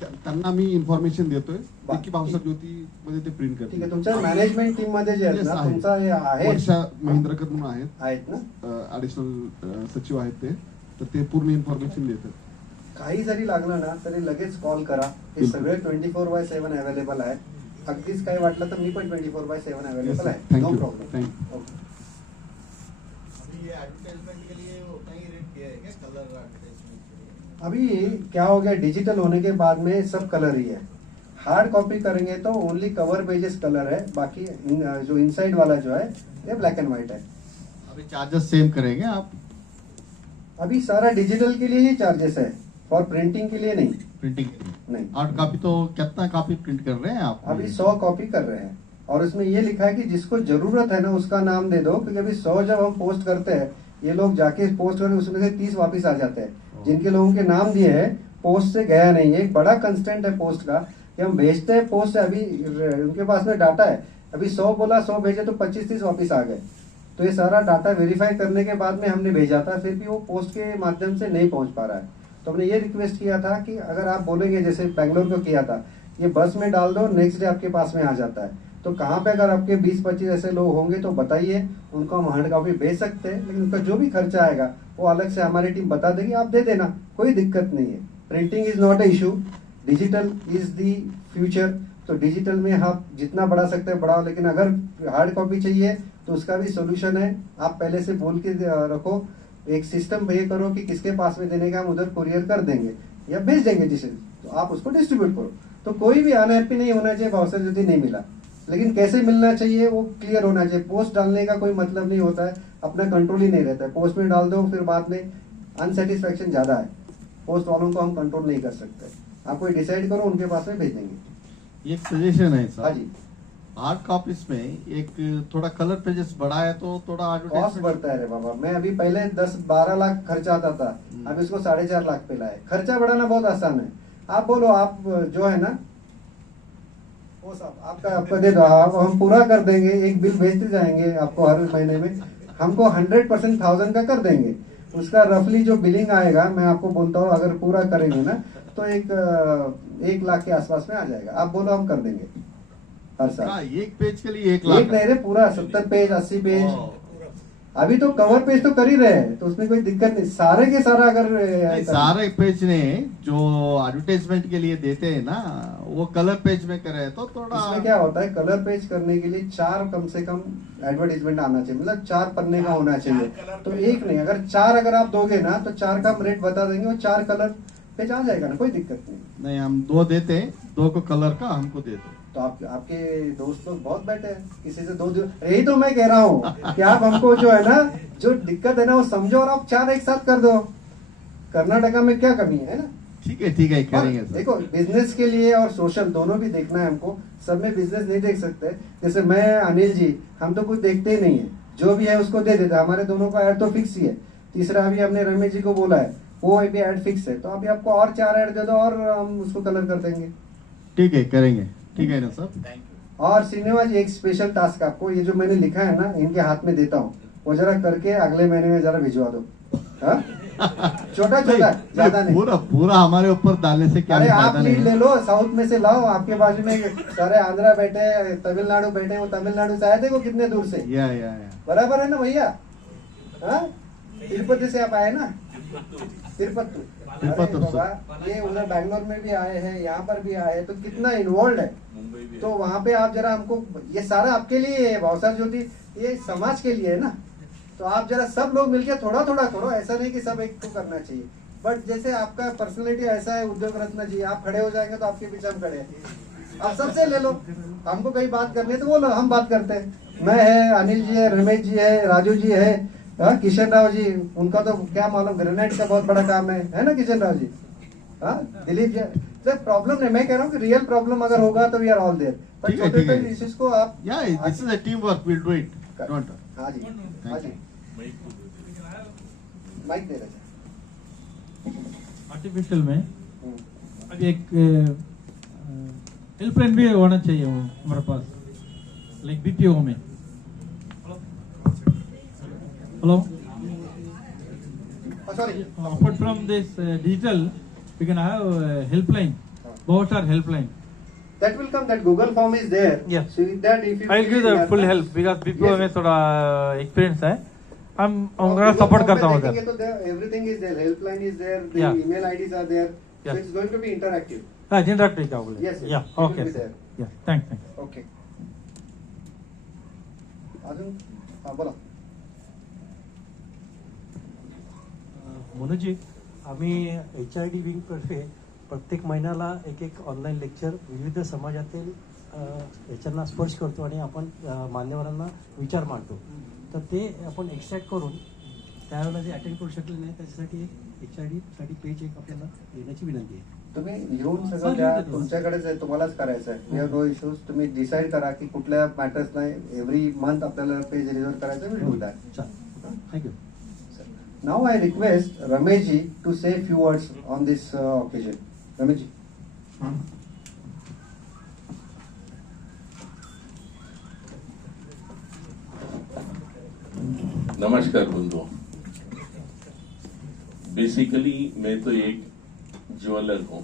त्यांना आम्ही इन्फॉर्मेशन देतोय की भावसार ज्योती मध्ये ते प्रिंट ठीक आहे. करते. तुमच्या मॅनेजमेंट टीम मध्ये जे आहेत Yes, ना आहे. तुमचा हे आहे वर्षा महेंद्रकर म्हणून आहेत ना, ऍडिशनल सचिव आहेत ते, तर ते पूर्ण इन्फॉर्मेशन देतात. काही जरी लागलं ना तरी लगेच कॉल करा. हे सगळे 24/7 अवेलेबल आहे. अगदीच काही वाटलं तर मी पण 24/7 अवेलेबल आहे. No thank you. प्रॉब्लेम. थँक्यू. अभी क्या हो गया, डिजिटल होने के बाद में सब कलर ही है. हार्ड कॉपी करेंगे तो ओनली कवर पेजेस कलर है, बाकी जो इनसाइड वाला जो है ये ब्लैक एंड व्हाइट है. अभी चार्जेस सेम करेंगे आप? अभी सारा डिजिटल के लिए ही चार्जेस है, फॉर प्रिंटिंग के लिए नहीं. प्रिंटिंग नहीं. हार्ड कॉपी तो कितना कॉपी प्रिंट कर रहे हैं आप? अभी 100 कॉपी कर रहे हैं और उसमें ये लिखा है कि जिसको जरूरत है ना उसका नाम दे दो, क्योंकि अभी 100 जब हम पोस्ट करते हैं ये लोग जाके पोस्ट करके उसमें से 30 वापस आ जाते हैं. जिनके लोगों के नाम दिए हैं पोस्ट से गया नहीं है. एक बड़ा कंस्टेंट है पोस्ट का कि हम भेजते हैं पोस्ट से, अभी उनके पास में डाटा है, अभी 100 बोला 100 भेजे तो 25-30 वापस आ गए. तो ये सारा डाटा वेरीफाई करने के बाद में हमने भेजा था, फिर भी वो पोस्ट के माध्यम से नहीं पहुंच पा रहा है. तो हमने ये रिक्वेस्ट किया था कि अगर आप बोलेंगे, जैसे बेंगलोर को किया था, ये बस में डाल दो नेक्स्ट डे आपके पास में आ जाता है. तो कहाँ पे अगर आपके 20-25 ऐसे लोग होंगे तो बताइए, उनको हम हार्ड कॉपी भेज सकते हैं, लेकिन उनका जो भी खर्चा आएगा वो अलग से हमारी टीम बता देगी, आप दे देना, कोई दिक्कत नहीं है. Printing is not a issue, digital is the future. तो डिजिटल में आप जितना बढ़ा सकते हैं बढ़ाओ, लेकिन अगर हार्ड कॉपी चाहिए तो उसका भी सोल्यूशन है. आप पहले से बोल के रखो, एक सिस्टम ये करो कि किसके पास में देने का हम उधर कुरियर कर देंगे या भेज देंगे जिसे, तो आप उसको डिस्ट्रीब्यूट करो. तो कोई भी अनहैप्पी नहीं होना चाहिए भावसार ज्योति नहीं मिला, लेकिन कैसे मिलना चाहिए वो क्लियर होना चाहिए. पोस्ट डालने का कोई मतलब नहीं होता है, अपना कंट्रोल ही नहीं रहता है. पोस्ट में डाल दो फिर बाद में अनसेटिस्फैक्शन ज्यादा है. पोस्ट वालों को हम कंट्रोल नहीं कर सकते. आप कोई डिसाइड करो, उनके पास में भेज देंगे. एक सजेशन है हाँ सर, जी. हार्ड कॉपीज में एक थोड़ा कलर पेजेस बढ़ाया तो थोड़ा कॉस्ट एडवर्टाइजमेंट बढ़ता है रे बाबा. मैं अभी पहले 10-12 लाख खर्चा आता था, अब इसको 4.5 लाख पे लाए. खर्चा बढ़ाना बहुत आसान है. आप बोलो, आप जो है ना वो सब आपका दे दो, आप हम पूरा कर देंगे. एक बिल भेजते जाएंगे आपको हर महीने में, हमको 100% 1000 का कर देंगे. उसका रफली जो बिलिंग आएगा मैं आपको बोलता हूँ, अगर पूरा करेंगे ना तो 1 लाख के आसपास में आ जाएगा. आप बोलो, हम कर देंगे हर साल. एक पेज के लिए 1 लाख? एक नहीं रे, पूरा 70 पेज 80 पेज. अभी तो कवर पेज तो कर ही रहे हैं, तो उसमें कोई दिक्कत नहीं. सारे के सारा अगर सारे पेज ने जो एडवर्टाइजमेंट के लिए देते हैं ना, वो कलर पेज में करे तो थोड़ा. इसमें क्या होता है, कलर पेज करने के लिए 4 कम से कम एडवर्टीजमेंट आना चाहिए, मतलब 4 पन्ने का होना चाहिए. तो एक नहीं, अगर 4 अगर आप दोगे ना तो 4 का हम रेट बता देंगे और 4 कलर पेज आ जाएगा ना, कोई दिक्कत नहीं। नहीं, हम 2 देते हैं, 2 को कलर का हमको दे दो। तो आपके दोस्त लोग बहुत बैठे हैं, किसी से 2 यही तो मैं कह रहा हूँ कि आप हमको जो है ना, जो दिक्कत है ना वो समझो और आप 4 एक साथ कर दो। कर्नाटका में क्या कमी है ना? ठीक है करेंगे सर। देखो, बिजनेस के लिए और सोशल दोनों भी देखना है हमको, सब में बिजनेस नहीं देख सकते। जैसे मैं, अनिल जी, हम तो कुछ देखते ही नहीं है, जो भी है उसको दे देते, हमारे दोनों का ऐड तो फिक्स ही है। तीसरा अभी हमने रमेश जी को बोला है, वो भी ऐड फिक्स है, तो अभी आपको और 4 ऐड दे दो और हम उसको कलर कर देंगे। ठीक है, करेंगे। ठीक है ना सर? और श्रीनिवास जी, एक स्पेशल टास्क आपको, ये जो मैंने लिखा है ना, इनके हाथ में देता हूँ, वो जरा करके अगले महीने में जरा भिजवा दो। हाँ? छोटा छोटा, ज्यादा नहीं। पूरा हमारे ऊपर डालने से क्या अरे आप फायदा लीड नहीं ले है। लो, साउथ में से लाओ, आपके बाजू में सारे आंध्रा बैठे, तमिलनाडु बैठे, वो तमिलनाडु से आए थे, वो कितने दूर से। या बराबर है ना भैया? हाँ, तिरुपति से आप आए ना? तिरुपति। तिरुपति अरे बाबा, ये उधर बैंगलोर में भी आए हैं, यहाँ पर भी आए हैं, तो कितना इन्वॉल्व है। तो वहाँ पे आप जरा हमको, ये सारा आपके लिए है, भावसार ज्योति ये समाज के लिए है ना, तो आप जरा सब लोग मिलकर थोड़ा थोड़ा करो, ऐसा नहीं कि सब एक को करना चाहिए। बट जैसे आपका पर्सनैलिटी ऐसा है, उद्योग रत्न जी, आप खड़े हो जाएंगे तो आपके पीछे हम खड़े हैं, आप सबसे ले लो। हमको कहीं बात करनी है तो बोलो, हम बात करते हैं। मैं है, अनिल जी है, रमेश जी है, राजू जी है, किशन राव जी, उनका तो क्या मालूम, ग्रेनाइट का बहुत बड़ा काम है ना किशन राव जी? हाँ, दिलीप जी, प्रॉब्लम नहीं, मैं कह रहा हूँ कि रियल प्रॉब्लम अगर होगा तो वी आर ऑल देयर। पर ठीक है, छोटे ठीक है। छोटे इश्यूज को आप, this is a team work, will do it. Don't. हाँ जी, हाँ जी, माइक दे रहे थे। आर्टिफिशियल में अभी एक हेल्पलाइन भी होना चाहिए हमारे पास, लाइक बीपीओ में। Hello, sorry, apart from this digital, we can have helpline, Bhavsar helpline. that will come, that Google form is there. Yeah. So with that, if you I'll give the full help because BPO में थोड़ा experience है, हम उनका support करता हूँ उधर। तो everything is there, helpline is there, the Yeah. email IDs are there, so Yeah. it's going to be interactive. हाँ, जिंद्राट भी क्या बोले? Yes, yes, Yeah, it will okay, be sir. there. Yeah, thanks. Okay. अजून, हाँ बोला. मनोजी, आम्ही HRD विंगतर्फे प्रत्येक महिन्याला एक ऑनलाईन लेक्चर विविध समाजातील याच्यांना स्पर्श करतो आणि आपण मान्यवरांना विचार मांडतो. तर ते आपण एक्स्ट्रॅक्ट करून त्यावेळेला जे अटेंड करू शकले नाही त्याच्यासाठी एक HRD साठी पेज एक आपल्याला देण्याची विनंती आहे. तुम्ही येऊन सगळं द्या, तुमच्याकडेच आहे, तुम्हालाच करायचं आहे. We have no issues. तुम्ही डिसाईड करा की कुठल्या मॅटर्स नाही, एव्हरी मंथ आपल्याला पेज रिझर्व करायचं, will do that. Thank you. Now I request Ramesh ji to say a few words on this occasion. Ramesh ji. नमस्कार बंधुओं, बेसिकली मैं तो एक ज्वेलर हूं,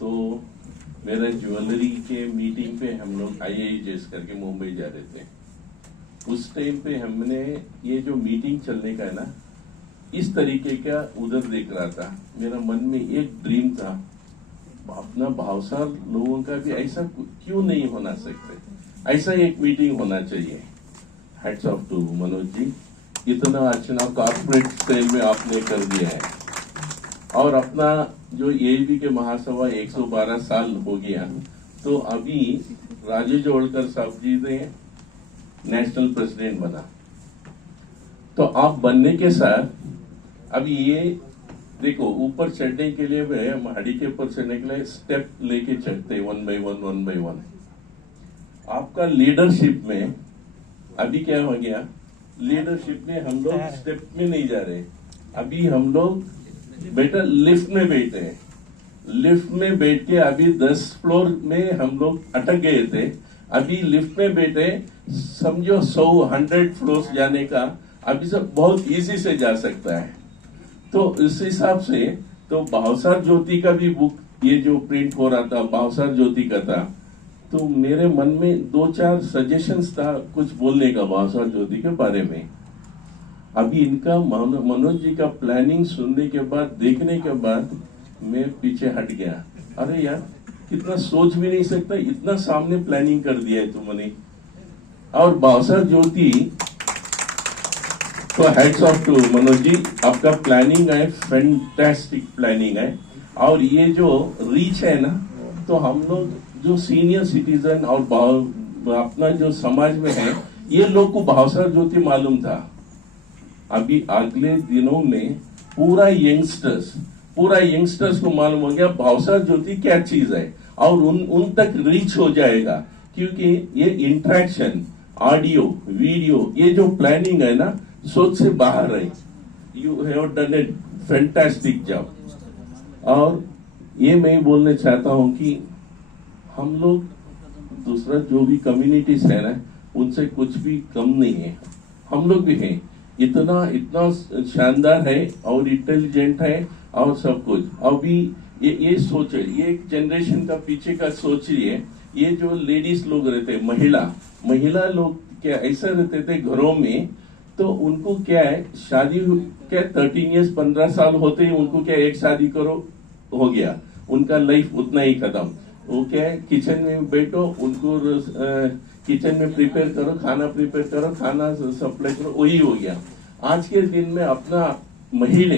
तो मेरा ज्वेलरी के मीटिंग पे हम लोग IIJS करके मुंबई जा रहे थे. उस टाइम पे हमने ये जो मीटिंग चलने का है ना, इस तरीके का उधर देख रहा था. मेरा मन में एक ड्रीम था, अपना भावसार लोगों का भी ऐसा क्यों नहीं होना सकते, ऐसा एक मीटिंग होना चाहिए. Hats off to Manoj ji, इतना अच्छा कॉर्पोरेट स्टाइल में आपने कर दिया है. और अपना जो AAB के महासभा 112 साल हो गया, तो अभी राजू जोड़कर साहब जी ने नेशनल प्रेसिडेंट बना, तो आप बनने के साथ अभी ये देखो, ऊपर चढ़ने के लिए भी हम हाड़ी के ऊपर चढ़ने के लिए स्टेप लेके चढ़ते 1 by 1. आपका लीडरशिप में अभी क्या हो गया, लीडरशिप में हम लोग स्टेप में नहीं जा रहे, अभी हम लोग बेटा लिफ्ट में बैठे हैं. लिफ्ट में बैठ के अभी 10 फ्लोर में हम लोग अटक गए थे, अभी लिफ्ट में बैठे समझो 100 फ्लोर जाने का अभी सब बहुत इजी से जा सकता है. तो इस हिसाब से तो भावसार ज्योति का भी बुक ये जो प्रिंट हो रहा था, भावसार ज्योति का था, तो मेरे मन में 2-4 सजेशंस था कुछ बोलने का भावसार ज्योति के बारे में. अभी इनका मनोज जी का प्लानिंग सुनने के बाद, देखने के बाद मैं पीछे हट गया. अरे यार, कितना सोच भी नहीं सकता, इतना सामने प्लानिंग कर दिया है तुमने. और भावसार ज्योति तो heads of to Manoj ji, आपका प्लानिंग है, फैंटास्टिक प्लानिंग है। और ये जो रीच है ना, तो हम लोग जो सीनियर सिटीजन और अपना जो समाज में है, ये लोग को भावसार ज्योति मालूम था। अभी अगले दिनों में पूरा यंगस्टर्स को मालूम हो गया भावसार ज्योति क्या चीज है, और उन तक रीच हो जाएगा, क्योंकि ये इंटरेक्शन, ऑडियो, वीडियो, ये जो प्लानिंग है ना, सोच से बाहर है। You have done A fantastic job. और ये मैं बोलना चाहता हूं कि हम लोग दूसरा जो भी कम्युनिटीज है ना, उनसे कुछ भी कम नहीं है। हम लोग भी हैं, इतना शानदार है और इंटेलिजेंट है और सब कुछ। अभी ये सोचे, ये जनरेशन का पीछे का सोचिए, ये जो लेडीज लोग रहते, महिला लोग क्या ऐसा रहते थे घरों में, तो उनको क्या है, शादी क्या 13 इयर्स 15 साल होते ही उनको क्या एक शादी करो, हो गया उनका लाइफ उतना ही खत्म। वो क्या है, किचन में बैठो, उनको किचन में प्रिपेयर करो, खाना प्रिपेयर करो, खाना सप्लाई करो, वही हो गया। आज के दिन में अपना महिला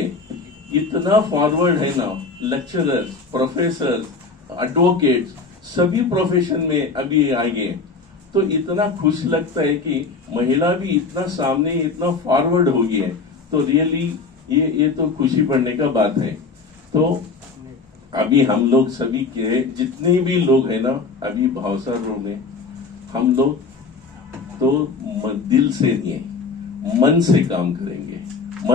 इतना फॉरवर्ड है ना, लेक्चरर्स, प्रोफेसर्स, एडवोकेट्स, सभी प्रोफेशन में अभी आगे। तो इतना खुश लगता है कि महिला भी इतना सामने, इतना फॉरवर्ड हो गई है। तो रियली ये तो खुशी पड़ने का बात है। तो अभी हम लोग सभी के जितने भी लोग हैं ना, अभी भावसार रोड में हम लोग तो दिल से नहीं, मन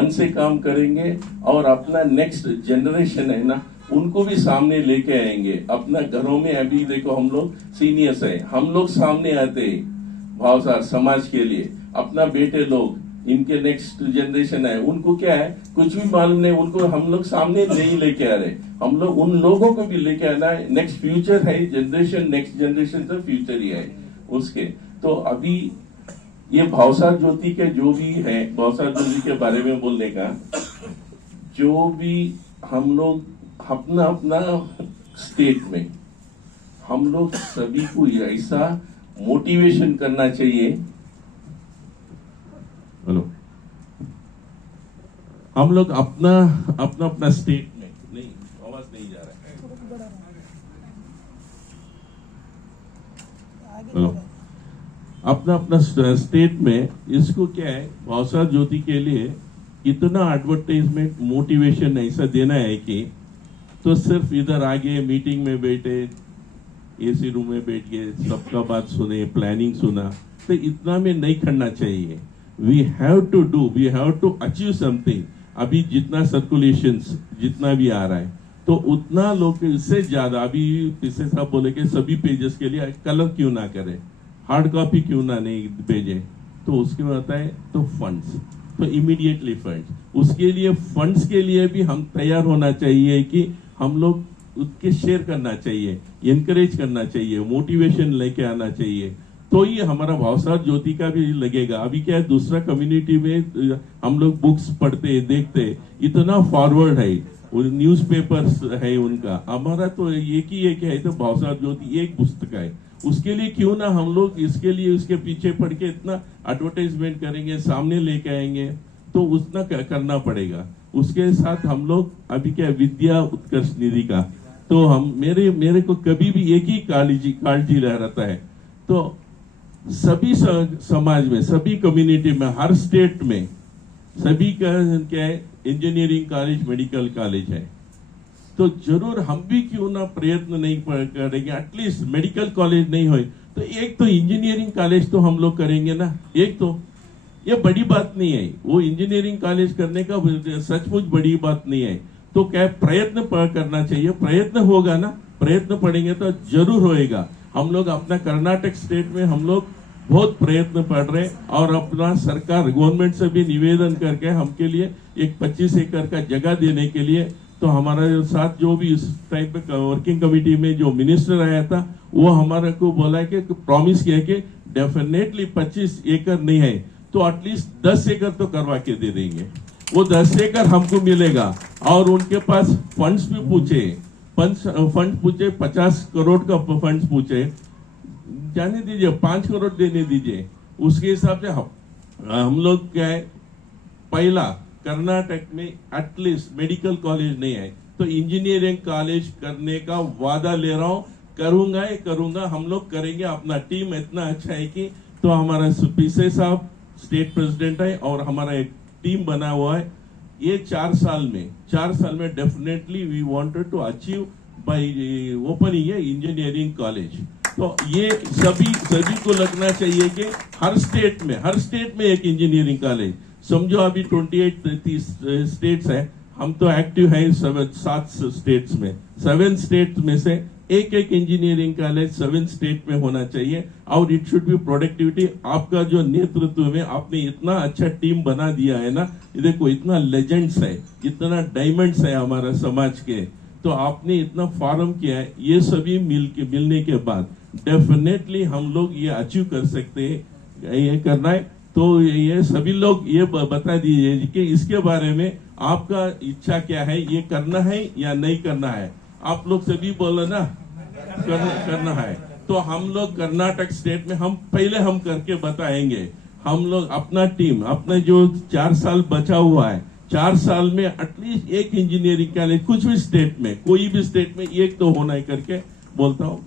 से काम करेंगे और अपना नेक्स्ट जनरेशन है ना, उनको भी सामने लेके आएंगे। अपना घरों में अभी देखो, हम लोग सीनियर्स है, हम लोग सामने आते हैं भावसार समाज के लिए। अपना बेटे लोग, इनके नेक्स्ट जनरेशन है, उनको क्या है, कुछ भी मालूम नहीं, उनको हम लोग सामने नहीं लेके आ रहे। हम लोग उन लोगों को भी लेके आना है। नेक्स्ट फ्यूचर है जनरेशन, नेक्स्ट जनरेशन का फ्यूचर ही है उसके। तो अभी ये भावसार ज्योति के जो भी है, भावसार ज्योति के बारे में बोलने का, जो भी हम लोग अपना स्टेट में हम लोग सभी को ऐसा मोटिवेशन करना चाहिए। हेलो, हम लोग अपना स्टेट में, नहीं आवाज नहीं जा रहा है, हेलो, अपना स्टेट में इसको क्या है, भावसार ज्योति के लिए इतना एडवर्टाइजमेंट, मोटिवेशन ऐसा देना है कि तो सिर्फ इधर आगे मीटिंग में बैठे, एसी रूम में बैठ के सबका बात सुने, प्लानिंग सुना, तो इतना में नहीं करना चाहिए। We have to achieve something. अभी जितना सर्कुलेशन जितना भी आ रहा है, तो उतना लोग, इससे ज्यादा, अभी पिछले साहब बोले कि सभी पेजेस के लिए कलर क्यों ना करें, हार्ड कॉपी क्यों ना नहीं भेजे, तो उसके में होता है तो फंड्स, तो इमीडिएटली फंड्स, उसके लिए फंड्स के लिए भी हम तैयार होना चाहिए कि हम लोग उसके शेयर करना चाहिए, इनकरेज करना चाहिए, मोटिवेशन लेके आना चाहिए, तो ये हमारा भावसार ज्योति का भी लगेगा। अभी क्या है, दूसरा कम्युनिटी में हम लोग बुक्स पढ़ते देखते, इतना फॉरवर्ड है, न्यूज़पेपर्स है उनका, हमारा तो एक ही है तो भावसार ज्योति एक पुस्तक है। उसके लिए क्यों ना हम लोग इसके लिए उसके पीछे पड़ के इतना एडवर्टाइजमेंट करेंगे, सामने लेके आएंगे, तो उतना करना पड़ेगा। उसके साथ हम लोग अभी क्या, विद्या उत्कर्ष निधि का, तो हम मेरे को कभी भी एक ही काळजी रहता है, तो सभी समाज में, सभी कम्युनिटी में, हर स्टेट में सभी का क्या है, इंजीनियरिंग कॉलेज, मेडिकल कॉलेज है, तो जरूर हम भी क्यों ना प्रयत्न नहीं करेंगे, एटलीस्ट मेडिकल कॉलेज नहीं हो तो एक तो इंजीनियरिंग कॉलेज तो हम लोग करेंगे ना। एक तो ये बड़ी बात नहीं है, वो इंजीनियरिंग कॉलेज करने का सचमुच बड़ी बात नहीं है, तो क्या प्रयत्न करना चाहिए, प्रयत्न होगा ना, प्रयत्न पड़ेंगे तो जरूर होएगा। हम लोग अपना कर्नाटक स्टेट में हम लोग बहुत प्रयत्न पड़ रहे, और अपना सरकार गवर्नमेंट से भी निवेदन करके हमके लिए एक 25 एकड़ का जगह देने के लिए, तो हमारे साथ जो भी इस टाइप पे वर्किंग कमेटी में जो मिनिस्टर आया था, वो हमारे को बोला कि प्रॉमिस किया कि डेफिनेटली 25 एकड़ नहीं है तो एटलीस्ट 10 एकड़ तो करवा के दे देंगे। वो 10 एकड़ हमको मिलेगा, और उनके पास फंड्स भी पूछे, फंड पूछे, 50 करोड़ का फंड्स पूछे, जाने दीजिए, 5 करोड़ देने दीजिए, उसके हिसाब से हम लोग क्या है, पहला कर्नाटक में एटलीस्ट मेडिकल कॉलेज नहीं है, तो इंजीनियरिंग कॉलेज करने का वादा ले रहा हूं, करूंगा, हम लोग करेंगे। अपना टीम इतना अच्छा है कि तो हमारा पीसे साहब स्टेट प्रेसिडेंट है और हमारा एक टीम बना हुआ है। ये 4 साल में definitely we wanted to achieve by opening a engineering college. तो ये सभी को लगना चाहिए कि हर स्टेट में एक इंजीनियरिंग कॉलेज। समझो अभी 28-30 स्टेट्स है, हम तो एक्टिव है 7 स्टेट्स में। 7 स्टेट्स में से एक इंजीनियरिंग कॉलेज 7 स्टेट में होना चाहिए। और इट शुड बी प्रोडक्टिविटी। आपका जो नेतृत्व में आपने इतना अच्छा टीम बना दिया है ना, देखो इतना लेजेंड्स है, इतना डायमंड्स है हमारा समाज के, तो आपने इतना फॉर्म किया है। ये सभी मिलने के बाद डेफिनेटली हम लोग ये अचीव कर सकते हैं। ये करना है तो ये सभी लोग ये बता दीजिए कि इसके बारे में आपका इच्छा क्या है, ये करना है या नहीं करना है। आप लोग सभी बोलो ना करना है, तो हम लोग कर्नाटक स्टेट में हम करके बताएंगे। हम लोग अपना टीम, अपना जो 4 साल बचा हुआ है, 4 साल में एटलीस्ट एक इंजीनियरिंग कॉलेज कुछ भी स्टेट में, कोई भी स्टेट में एक तो होना है करके बोलता हूँ।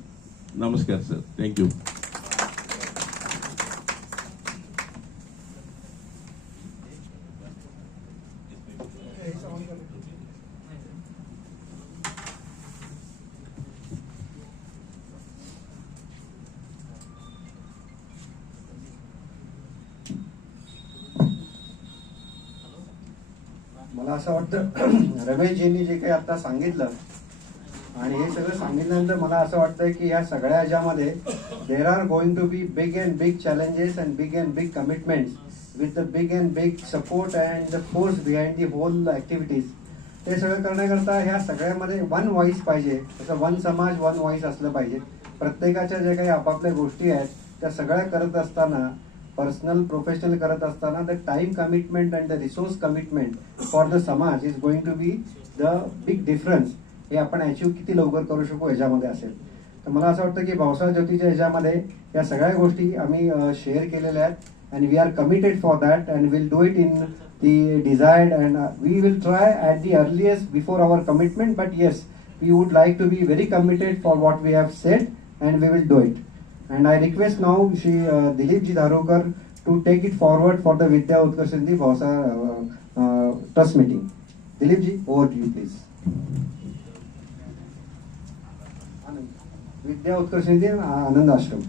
नमस्कार सर, थैंक यू। मला असं वाटतं रमेशजींनी जे काही आता सांगितलं आणि हे सगळं सांगितल्यानंतर मला असं वाटतं की या सगळ्या ह्याच्यामध्ये there are going to be big and big challenges and big commitments with the big and big support and the force behind the whole activities. ते सगळं करण्याकरता ह्या सगळ्यामध्ये वन व्हॉइस पाहिजे, जसं वन समाज वन व्हॉइस असलं पाहिजे। प्रत्येकाच्या जे काही आपापल्या गोष्टी आहेत त्या सगळ्या करत असताना, पर्सनल प्रोफेशनल करत असताना the time commitment and the resource commitment for the समाज is going to be the big difference. हे आपण अचीव किती लवकर करू शकू ह्याच्यामध्ये असेल। तर मला असं वाटतं की भावसार ज्योतीच्या ह्याच्यामध्ये या सगळ्या गोष्टी आम्ही शेअर केलेल्या आहेत and we are committed for that and will do it in the desired and we will try at the earliest before our commitment, but yes we would like to be very committed for what we have said and we will do it. And I request now Shri Dilipji Dharokar to take it forward for the Vidya Utkarsh Nidhi Bhavsar trust meeting. Dilipji, over to you please. Vidya Utkarsh Nidhi Anand Ashram.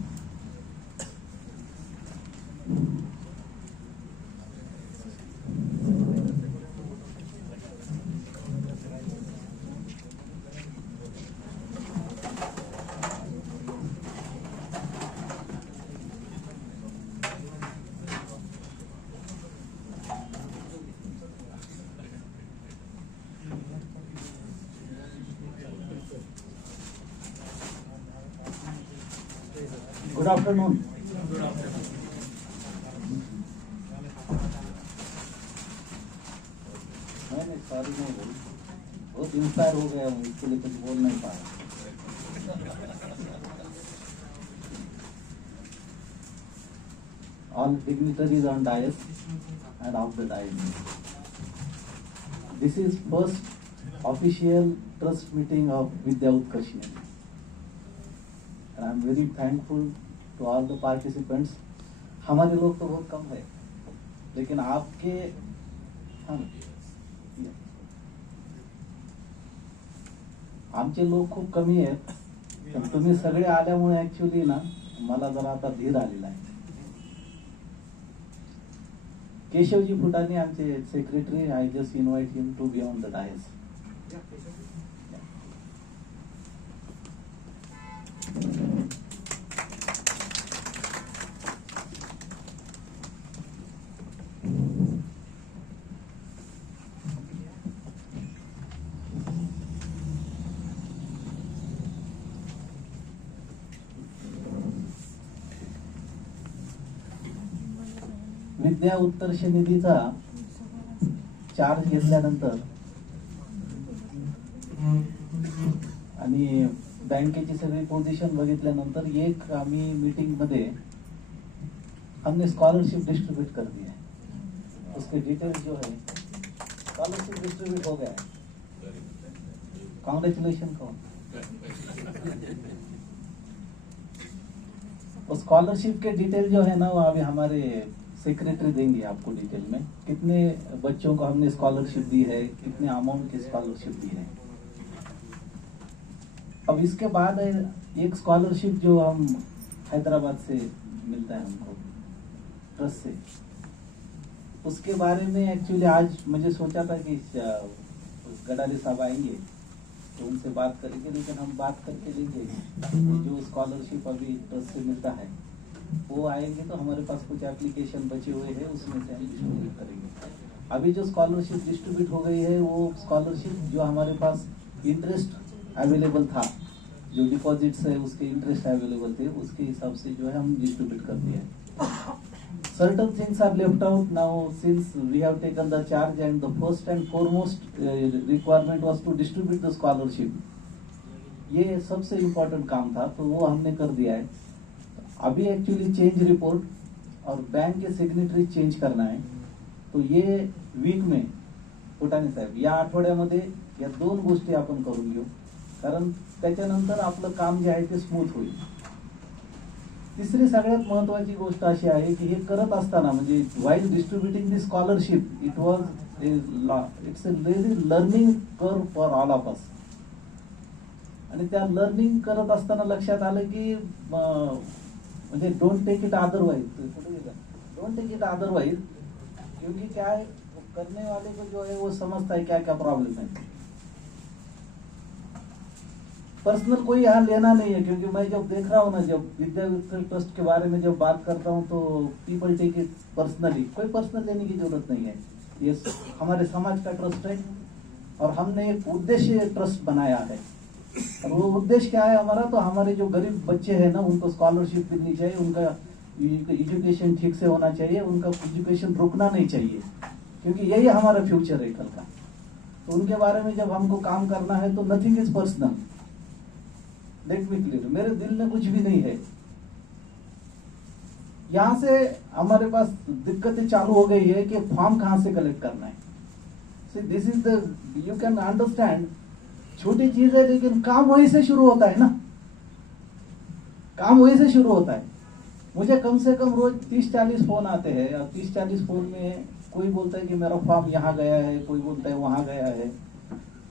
Good afternoon. नहीं sorry नहीं बोल, बहुत inspire हो गया हूँ, इसके लिए कुछ बोल नहीं पाया। All dignitaries on dais and off the dais. This is first official trust meeting of Vidya Utkarsh Nidhi. And I am very thankful to all the participants. हमारे लोग तो बहुत कम है, लेकिन आपके आमचे लोक खूप कमी आहेत, पण तुम्ही सगळे आल्यामुळे ऍक्च्युली ना मला जरा आता धीर आलेला आहे। केशवजी फुटाने आमचे secretary, I just invite him to be on the dais. विद्या उत्कर्ष निधीचा चार्ज घेतल्यानंतर आणि बँकेची सगळी पोझिशन बघितल्यानंतर एक आम्ही मीटिंग मध्ये हमने स्कॉलरशिप डिस्ट्रीब्यूट कर दी है उसके डिटेल्स जो है स्कॉलरशिप डिस्ट्रीब्यूट हो गया है, कॉन्ग्रेचुलेशन को। स्कॉलरशिप के डिटेल जो है ना वो अभी हमारे सेक्रेटरी देंगे आपको डिटेल में, कितने बच्चों को हमने स्कॉलरशिप दी है, कितने अमाउंट की स्कॉलरशिप दी है। अब इसके बाद एक स्कॉलरशिप जो हम हैदराबाद से मिलता है हमको ट्रस्ट से, उसके बारे में एक्चुअली आज मुझे सोचा था कि गडाले साहब आएंगे तो उनसे बात करेंगे, लेकिन हम बात करके लेंगे जो स्कॉलरशिप अभी ट्रस्ट से मिलता है वो आएंगे तो हमारे पास कुछ एप्लीकेशन बचे हुए हैं उसमें से हम डिस्ट्रीब्यूट करेंगे। अभी जो स्कॉलरशिप डिस्ट्रीब्यूट हो गई है वो स्कॉलरशिप जो हमारे पास इंटरेस्ट अवेलेबल था, जो डिपॉजिट्स है उसके इंटरेस्ट अवेलेबल थे, उसके हिसाब से जो है हम डिस्ट्रीब्यूट करते हैं। Certain things are left out now since we have taken the charge, and the first and foremost requirement was to distribute the scholarship. ये सबसे इम्पोर्टेंट काम था तो वो हमने कर दिया है। अभी एक्चुअली चेंज रिपोर्ट और बैंक के सिग्नेटरी चेंज करना है, तो ये वीक में फुटाणे साहेब या आठवड्यामध्ये या 2 गोष्टी आपण करून घेऊ, कारण त्याच्यानंतर आपलं काम जे आहे ते स्मूथ होईल। तिसरी सगळ्यात महत्वाची गोष्ट अशी आहे की हे करत असताना म्हणजे while distributing the scholarship it's a very learning curve for all of us. आणि त्या लर्निंग करत असताना लक्षात आलं की म्हणजे don't take it otherwise, don't take it otherwise, क्योंकि क्या है करने वाले को जो है वो समझता है क्या क्या प्रॉब्लम है। पर्सनल कोई यहाँ लेना नहीं है, क्योंकि मैं जब देख रहा हूँ ना, जब विद्या विठल ट्रस्ट के बारे में जब बात करता हूँ तो पीपल टेक इट पर्सनली। कोई पर्सनल लेने की जरूरत नहीं है, ये हमारे समाज का ट्रस्ट है और हमने एक उद्देश्य ट्रस्ट बनाया है। और वो उद्देश्य क्या है हमारा, तो हमारे जो गरीब बच्चे हैं ना उनको स्कॉलरशिप मिलनी चाहिए, उनका एजुकेशन ठीक से होना चाहिए, उनका एजुकेशन रुकना नहीं चाहिए, क्योंकि यही हमारा फ्यूचर है कल का। तो उनके बारे में जब हमको काम करना है तो nothing is personal, let me clear, मेरे दिल में कुछ भी नहीं है। यहां से हमारे पास दिक्कतें चालू हो गई है कि फॉर्म कहां से कलेक्ट करना है। See this is the, you can understand, छोटी चीज है लेकिन काम वहीं से शुरू होता है ना, काम वहीं से शुरू होता है। मुझे कम से कम रोज 30-40 फोन आते हैं और 30-40 फोन में कोई बोलता है कि मेरा फॉर्म यहाँ गया है, कोई बोलता है वहां गया है।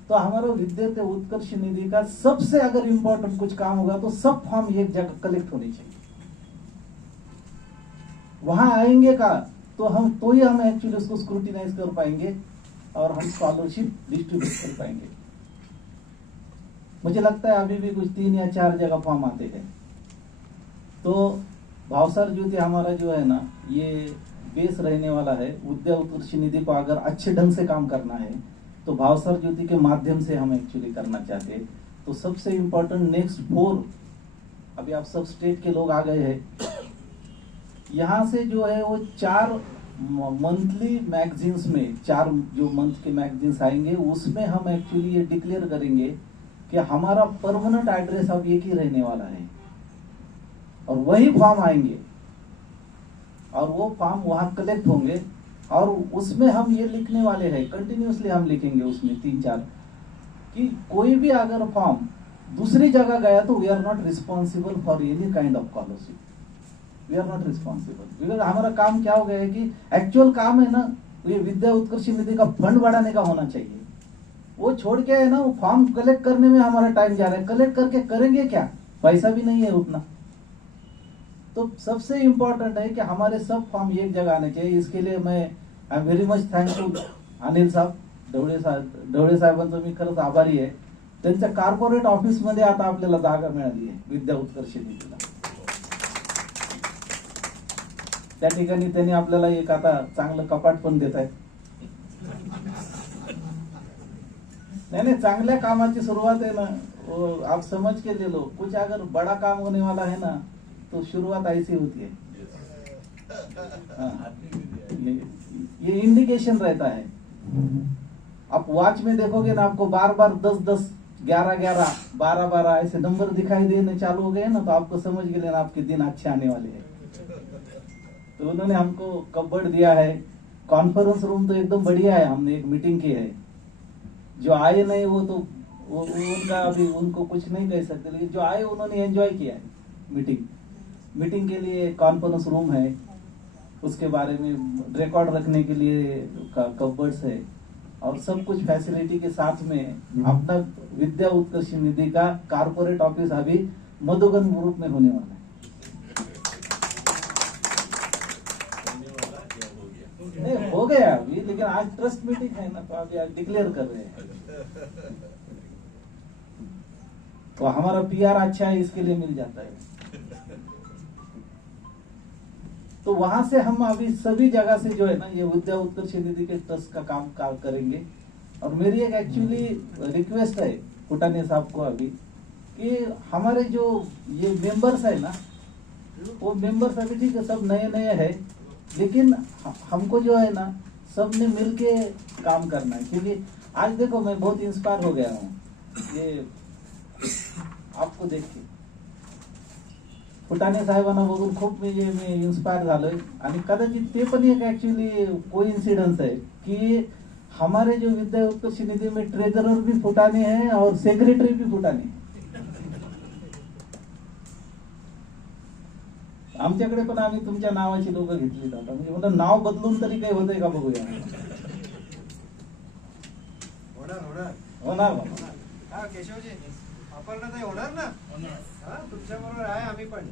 तो हमारा विद्यार्थी उत्कर्ष निधि का सबसे अगर इम्पोर्टेंट कुछ काम होगा तो सब फॉर्म एक जगह कलेक्ट होने चाहिए। वहां आएंगे का तो ही हम एक्चुअली उसको स्क्रूटिनाइज कर पाएंगे और हम स्कॉलरशिप डिस्ट्रीब्यूट कर पाएंगे। मुझे लगता है अभी भी कुछ 3 या 4 जगह फॉर्म आते हैं। तो भावसार ज्योति हमारा जो है ना ये बेस रहने वाला है। विद्या उत्कर्ष निधि को अगर अच्छे ढंग से काम करना है तो भावसार ज्योति के माध्यम से हम एक्चुअली करना चाहते हैं। तो सबसे इम्पोर्टेंट नेक्स्ट 4, अभी आप सब स्टेट के लोग आ गए हैं, यहाँ से जो है वो 4 मंथली मैगजीन्स में, 4 जो मंथ के मैगजीन्स आएंगे उसमें हम एक्चुअली ये डिक्लेयर करेंगे कि हमारा परमानेंट एड्रेस अब एक ही रहने वाला है और वही फॉर्म आएंगे और वो फॉर्म वहां कलेक्ट होंगे और उसमें हम ये लिखने वाले हैं, कंटिन्यूसली हम लिखेंगे उसमें 3-4 कि कोई भी अगर फॉर्म दूसरी जगह गया तो we are not responsible for any kind of scholarship, we are not responsible. Because हमारा काम क्या हो गया है कि एक्चुअल काम है ना ये विद्या उत्कर्ष निधि का फंड बढ़ाने का होना चाहिए। वो छोड़ के है ना वो फॉर्म कलेक्ट करने में हमारा टाइम जा रहा है, कलेक्ट करके करेंगे क्या, पैसा भी नहीं है उतना। तो सबसे इम्पोर्टेंट है कि हमारे सब फॉर्म एक जगह आने चाहिए। इसके लिए मैं I am very much thankful Anil साहेब, ढवळे साहेबांचं मी खरंच आभारी आहे। त्यांच्या कॉर्पोरेट ऑफिस मध्ये आता आपल्याला जागा मिळाली आहे विद्या उत्कर्ष निधीला। त्या ठिकाणी त्यांनी आपल्याला एक आता चांगलं कपाट पण देत आहेत। नहीं चांगल्या कामाची सुरुवात है ना, वो आप समझ के ले लो। कुछ अगर बड़ा काम होने वाला है ना तो शुरुआत ऐसी होती है। ये इंडिकेशन रहता है। आप वॉच में देखोगे ना आपको बार बार 10-10, 11-11, 12-12 ऐसे नंबर दिखाई देने चालू हो गए ना तो आपको समझ गए ना आपके दिन अच्छे आने वाले हैं। तो उन्होंने हमको कपबोर्ड दिया है कॉन्फ्रेंस रूम तो एकदम बढ़िया है, हमने एक मीटिंग की है। जो आए नहीं वो तो वो उनका अभी उनको कुछ नहीं कह सकते, लेकिन जो आए उन्होंने एंजॉय किया है मीटिंग के लिए कॉन्फ्रेंस रूम है, उसके बारे में रिकॉर्ड रखने के लिए कबर्ड्स है और सब कुछ फैसिलिटी के साथ में अपना विद्या उत्कर्ष निधि का कारपोरेट ऑफिस अभी मधुबन ग्रुप में होने वाला है। नहीं हो गया अभी, लेकिन आज ट्रस्ट मीटिंग है ना, तो अभी आज डिक्लेयर कर रहे हैं। तो हमारा पीआर अच्छा है, इसके लिए मिल जाता है। तो वहां से हम अभी सभी जगह से जो है ना ये विद्या उत्कर्ष निधि के ट्रस्ट का काम करेंगे। और मेरी एक एक्चुअली रिक्वेस्ट है फुटाने साहब को अभी कि हमारे जो ये मेंबर्स है ना, वो मेंबर्स अभी ठीक है सब नए नए है, लेकिन हमको जो है ना सबने मिलके काम करना है। क्योंकि आज देखो मैं बहुत इंस्पायर हो गया हूँ ये आपको देख के, फुटाणे साहेबांना बघून खूप मी इन्स्पायर झालोय। आणि कदाचित ते पण एक एक्चुअली कोइन्सिडेंस है कि हमारे जो विद्या उत्कर्ष निधि में ट्रेजरर भी फुटाणे है और सेक्रेटरी भी फुटाणे है। आमच्याकडे पण आम्ही तुमच्या नावाची लोक घेतली जातात, म्हणजे म्हणलं नाव बदलून तरी काही होतंय का बघूया। होणार हा केशवजी, अपर्णाताई होणार ना, तुमच्या बरोबर आहे आम्ही पण।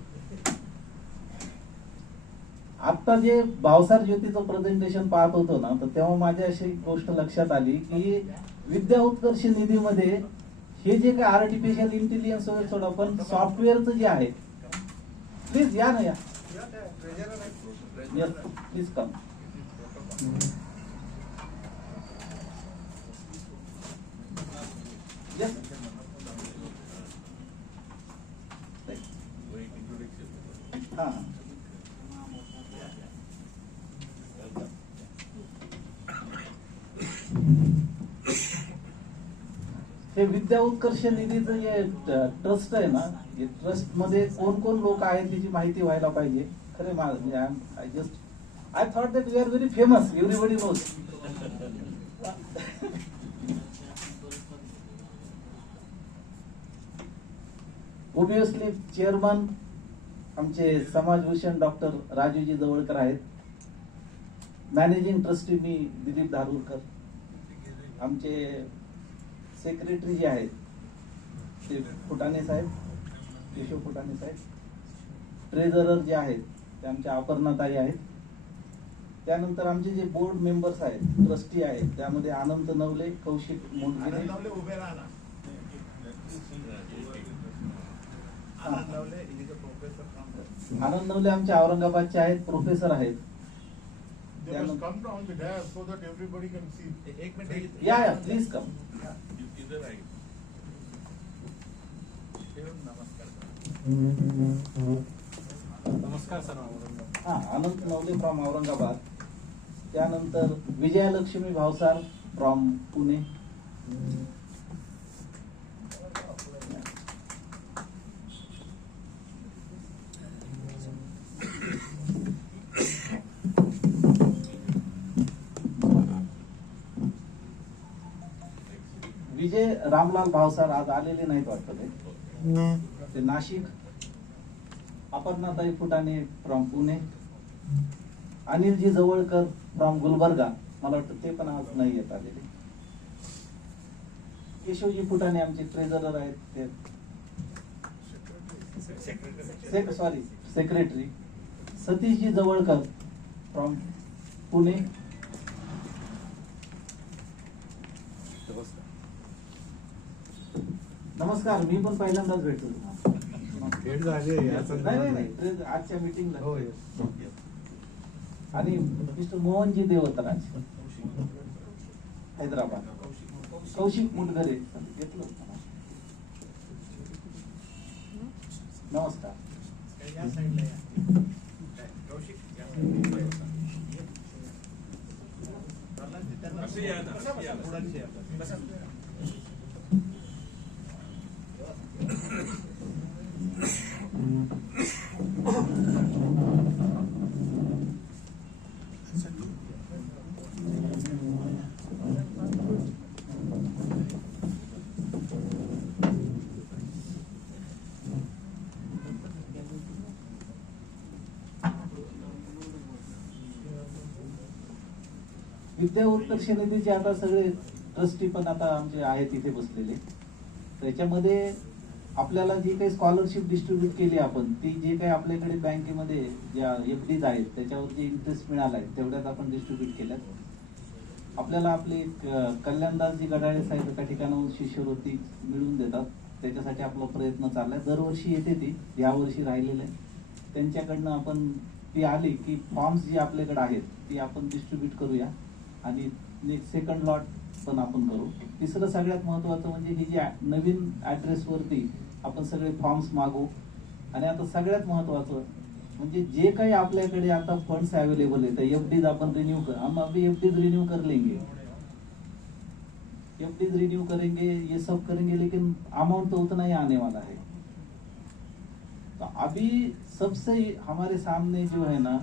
आता जे भावसार ज्योतीचं प्रेझेंटेशन पाहत होतो ना, तर तेव्हा माझ्या अशी गोष्ट लक्षात आली की विद्या उत्कर्ष निधीमध्ये हे जे काय आर्टिफिशियल इंटेलिजन्स वगैरे सोडा, पण सॉफ्टवेअरचं जे आहे, प्लीज या ना, या प्लीज कम। हाँ हे विद्या उत्कर्ष निधीचं जे ट्रस्ट आहे ना, हे ट्रस्ट मध्ये कोण कोण लोक आहेत त्याची माहिती व्हायला पाहिजे। खरे म्हणजे I thought that we are very famous, everybody knows. Obviously chairman आमचे समाजभूषण डॉक्टर राजूजी जवळकर आहेत। मॅनेजिंग ट्रस्टी मी दिलीप धारूरकर। आमचे सेक्रेटरी जे आहेत ते फुटाणे साहेब, केशव फुटाणे साहेब। ट्रेझरर जे आहेत ते आमच्या अपर्णाताई आहेत। त्यानंतर आमचे जे बोर्ड मेंबर्स आहेत, ट्रस्टी आहेत, त्यामध्ये आनंद नवले, कौशिक मुंडगिरे, आनंद नवले आमचे औरंगाबादचे आहेत, प्रोफेसर आहेत। या प्लीज कम। नमस्कार सर। हा, आनंद नवले फ्रॉम औरंगाबाद। त्यानंतर विजयालक्ष्मी भावसार फ्रॉम पुणे। विजय रामलाल भावसार आज आलेले नाहीत वाटतं ते नाशिक। अपर्णाताई फुटाणे फ्रॉम पुणे। अनिलजी जवळकर फ्रॉम गुलबर्गा, मला वाटतं ते पण आज नाही येत आलेले। केशवजी फुटाणे आमचे ट्रेझरर आहेत, ते sorry secretary. सतीशजी Jawalkar from Pune. नमस्कार, मी पण पहिल्यांदाच भेटतो। भेट झाली नाही आजच्या मीटिंगला। आणि मिस्टर मोहनजी देवतराज, हैदराबाद। कौशिक मुंडगरे घेतलं। नमस्कार। विद्या उत्कर्ष निधीचे आता सगळे ट्रस्टी पण आता आमचे आहेत इथे बसलेले. त्याच्यामध्ये आपल्याला जी काही स्कॉलरशिप डिस्ट्रीब्यूट केली आपण, ती जे काही आपल्याकडे बँकेमध्ये ज्या FDs आहेत त्याच्यावर जे इंटरेस्ट मिळाला आहे तेवढ्यात आपण डिस्ट्रीब्यूट केल्यात. आपल्याला आपले कल्याणदासजी गडाळे साहेब एका ठिकाणाहून शिष्यवृत्ती मिळवून देतात, त्याच्यासाठी आपला प्रयत्न चाललाय. दरवर्षी येते ती, यावर्षी राहिलेलं आहे. त्यांच्याकडनं आपण ती आली की फॉर्म्स जी आपल्याकडे आहेत ती आपण डिस्ट्रीब्यूट करूया आणि नेक्स्ट सेकंड लॉट पण आपण करू. तिसरं सगळ्यात महत्वाचं म्हणजे ही जी नवीन ऍड्रेसवरती आपण सगळे फॉर्म्स मागू. आणि आता सगळ्यात महत्वाचं म्हणजे जे काही आपल्याकडे आता फंड्स अवेलेबल आहे तर FDs आपण रिन्यू कर, हम अभी FDs रिन्यू कर लेंगे, FDs रिन्यू करेंगे, ये सब करेंगे, लेकिन अमाउंट तो उतना ही आने वाला है. तो अभी सबसे हमारे सामने जो है ना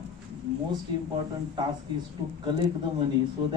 most important task is to collect the money so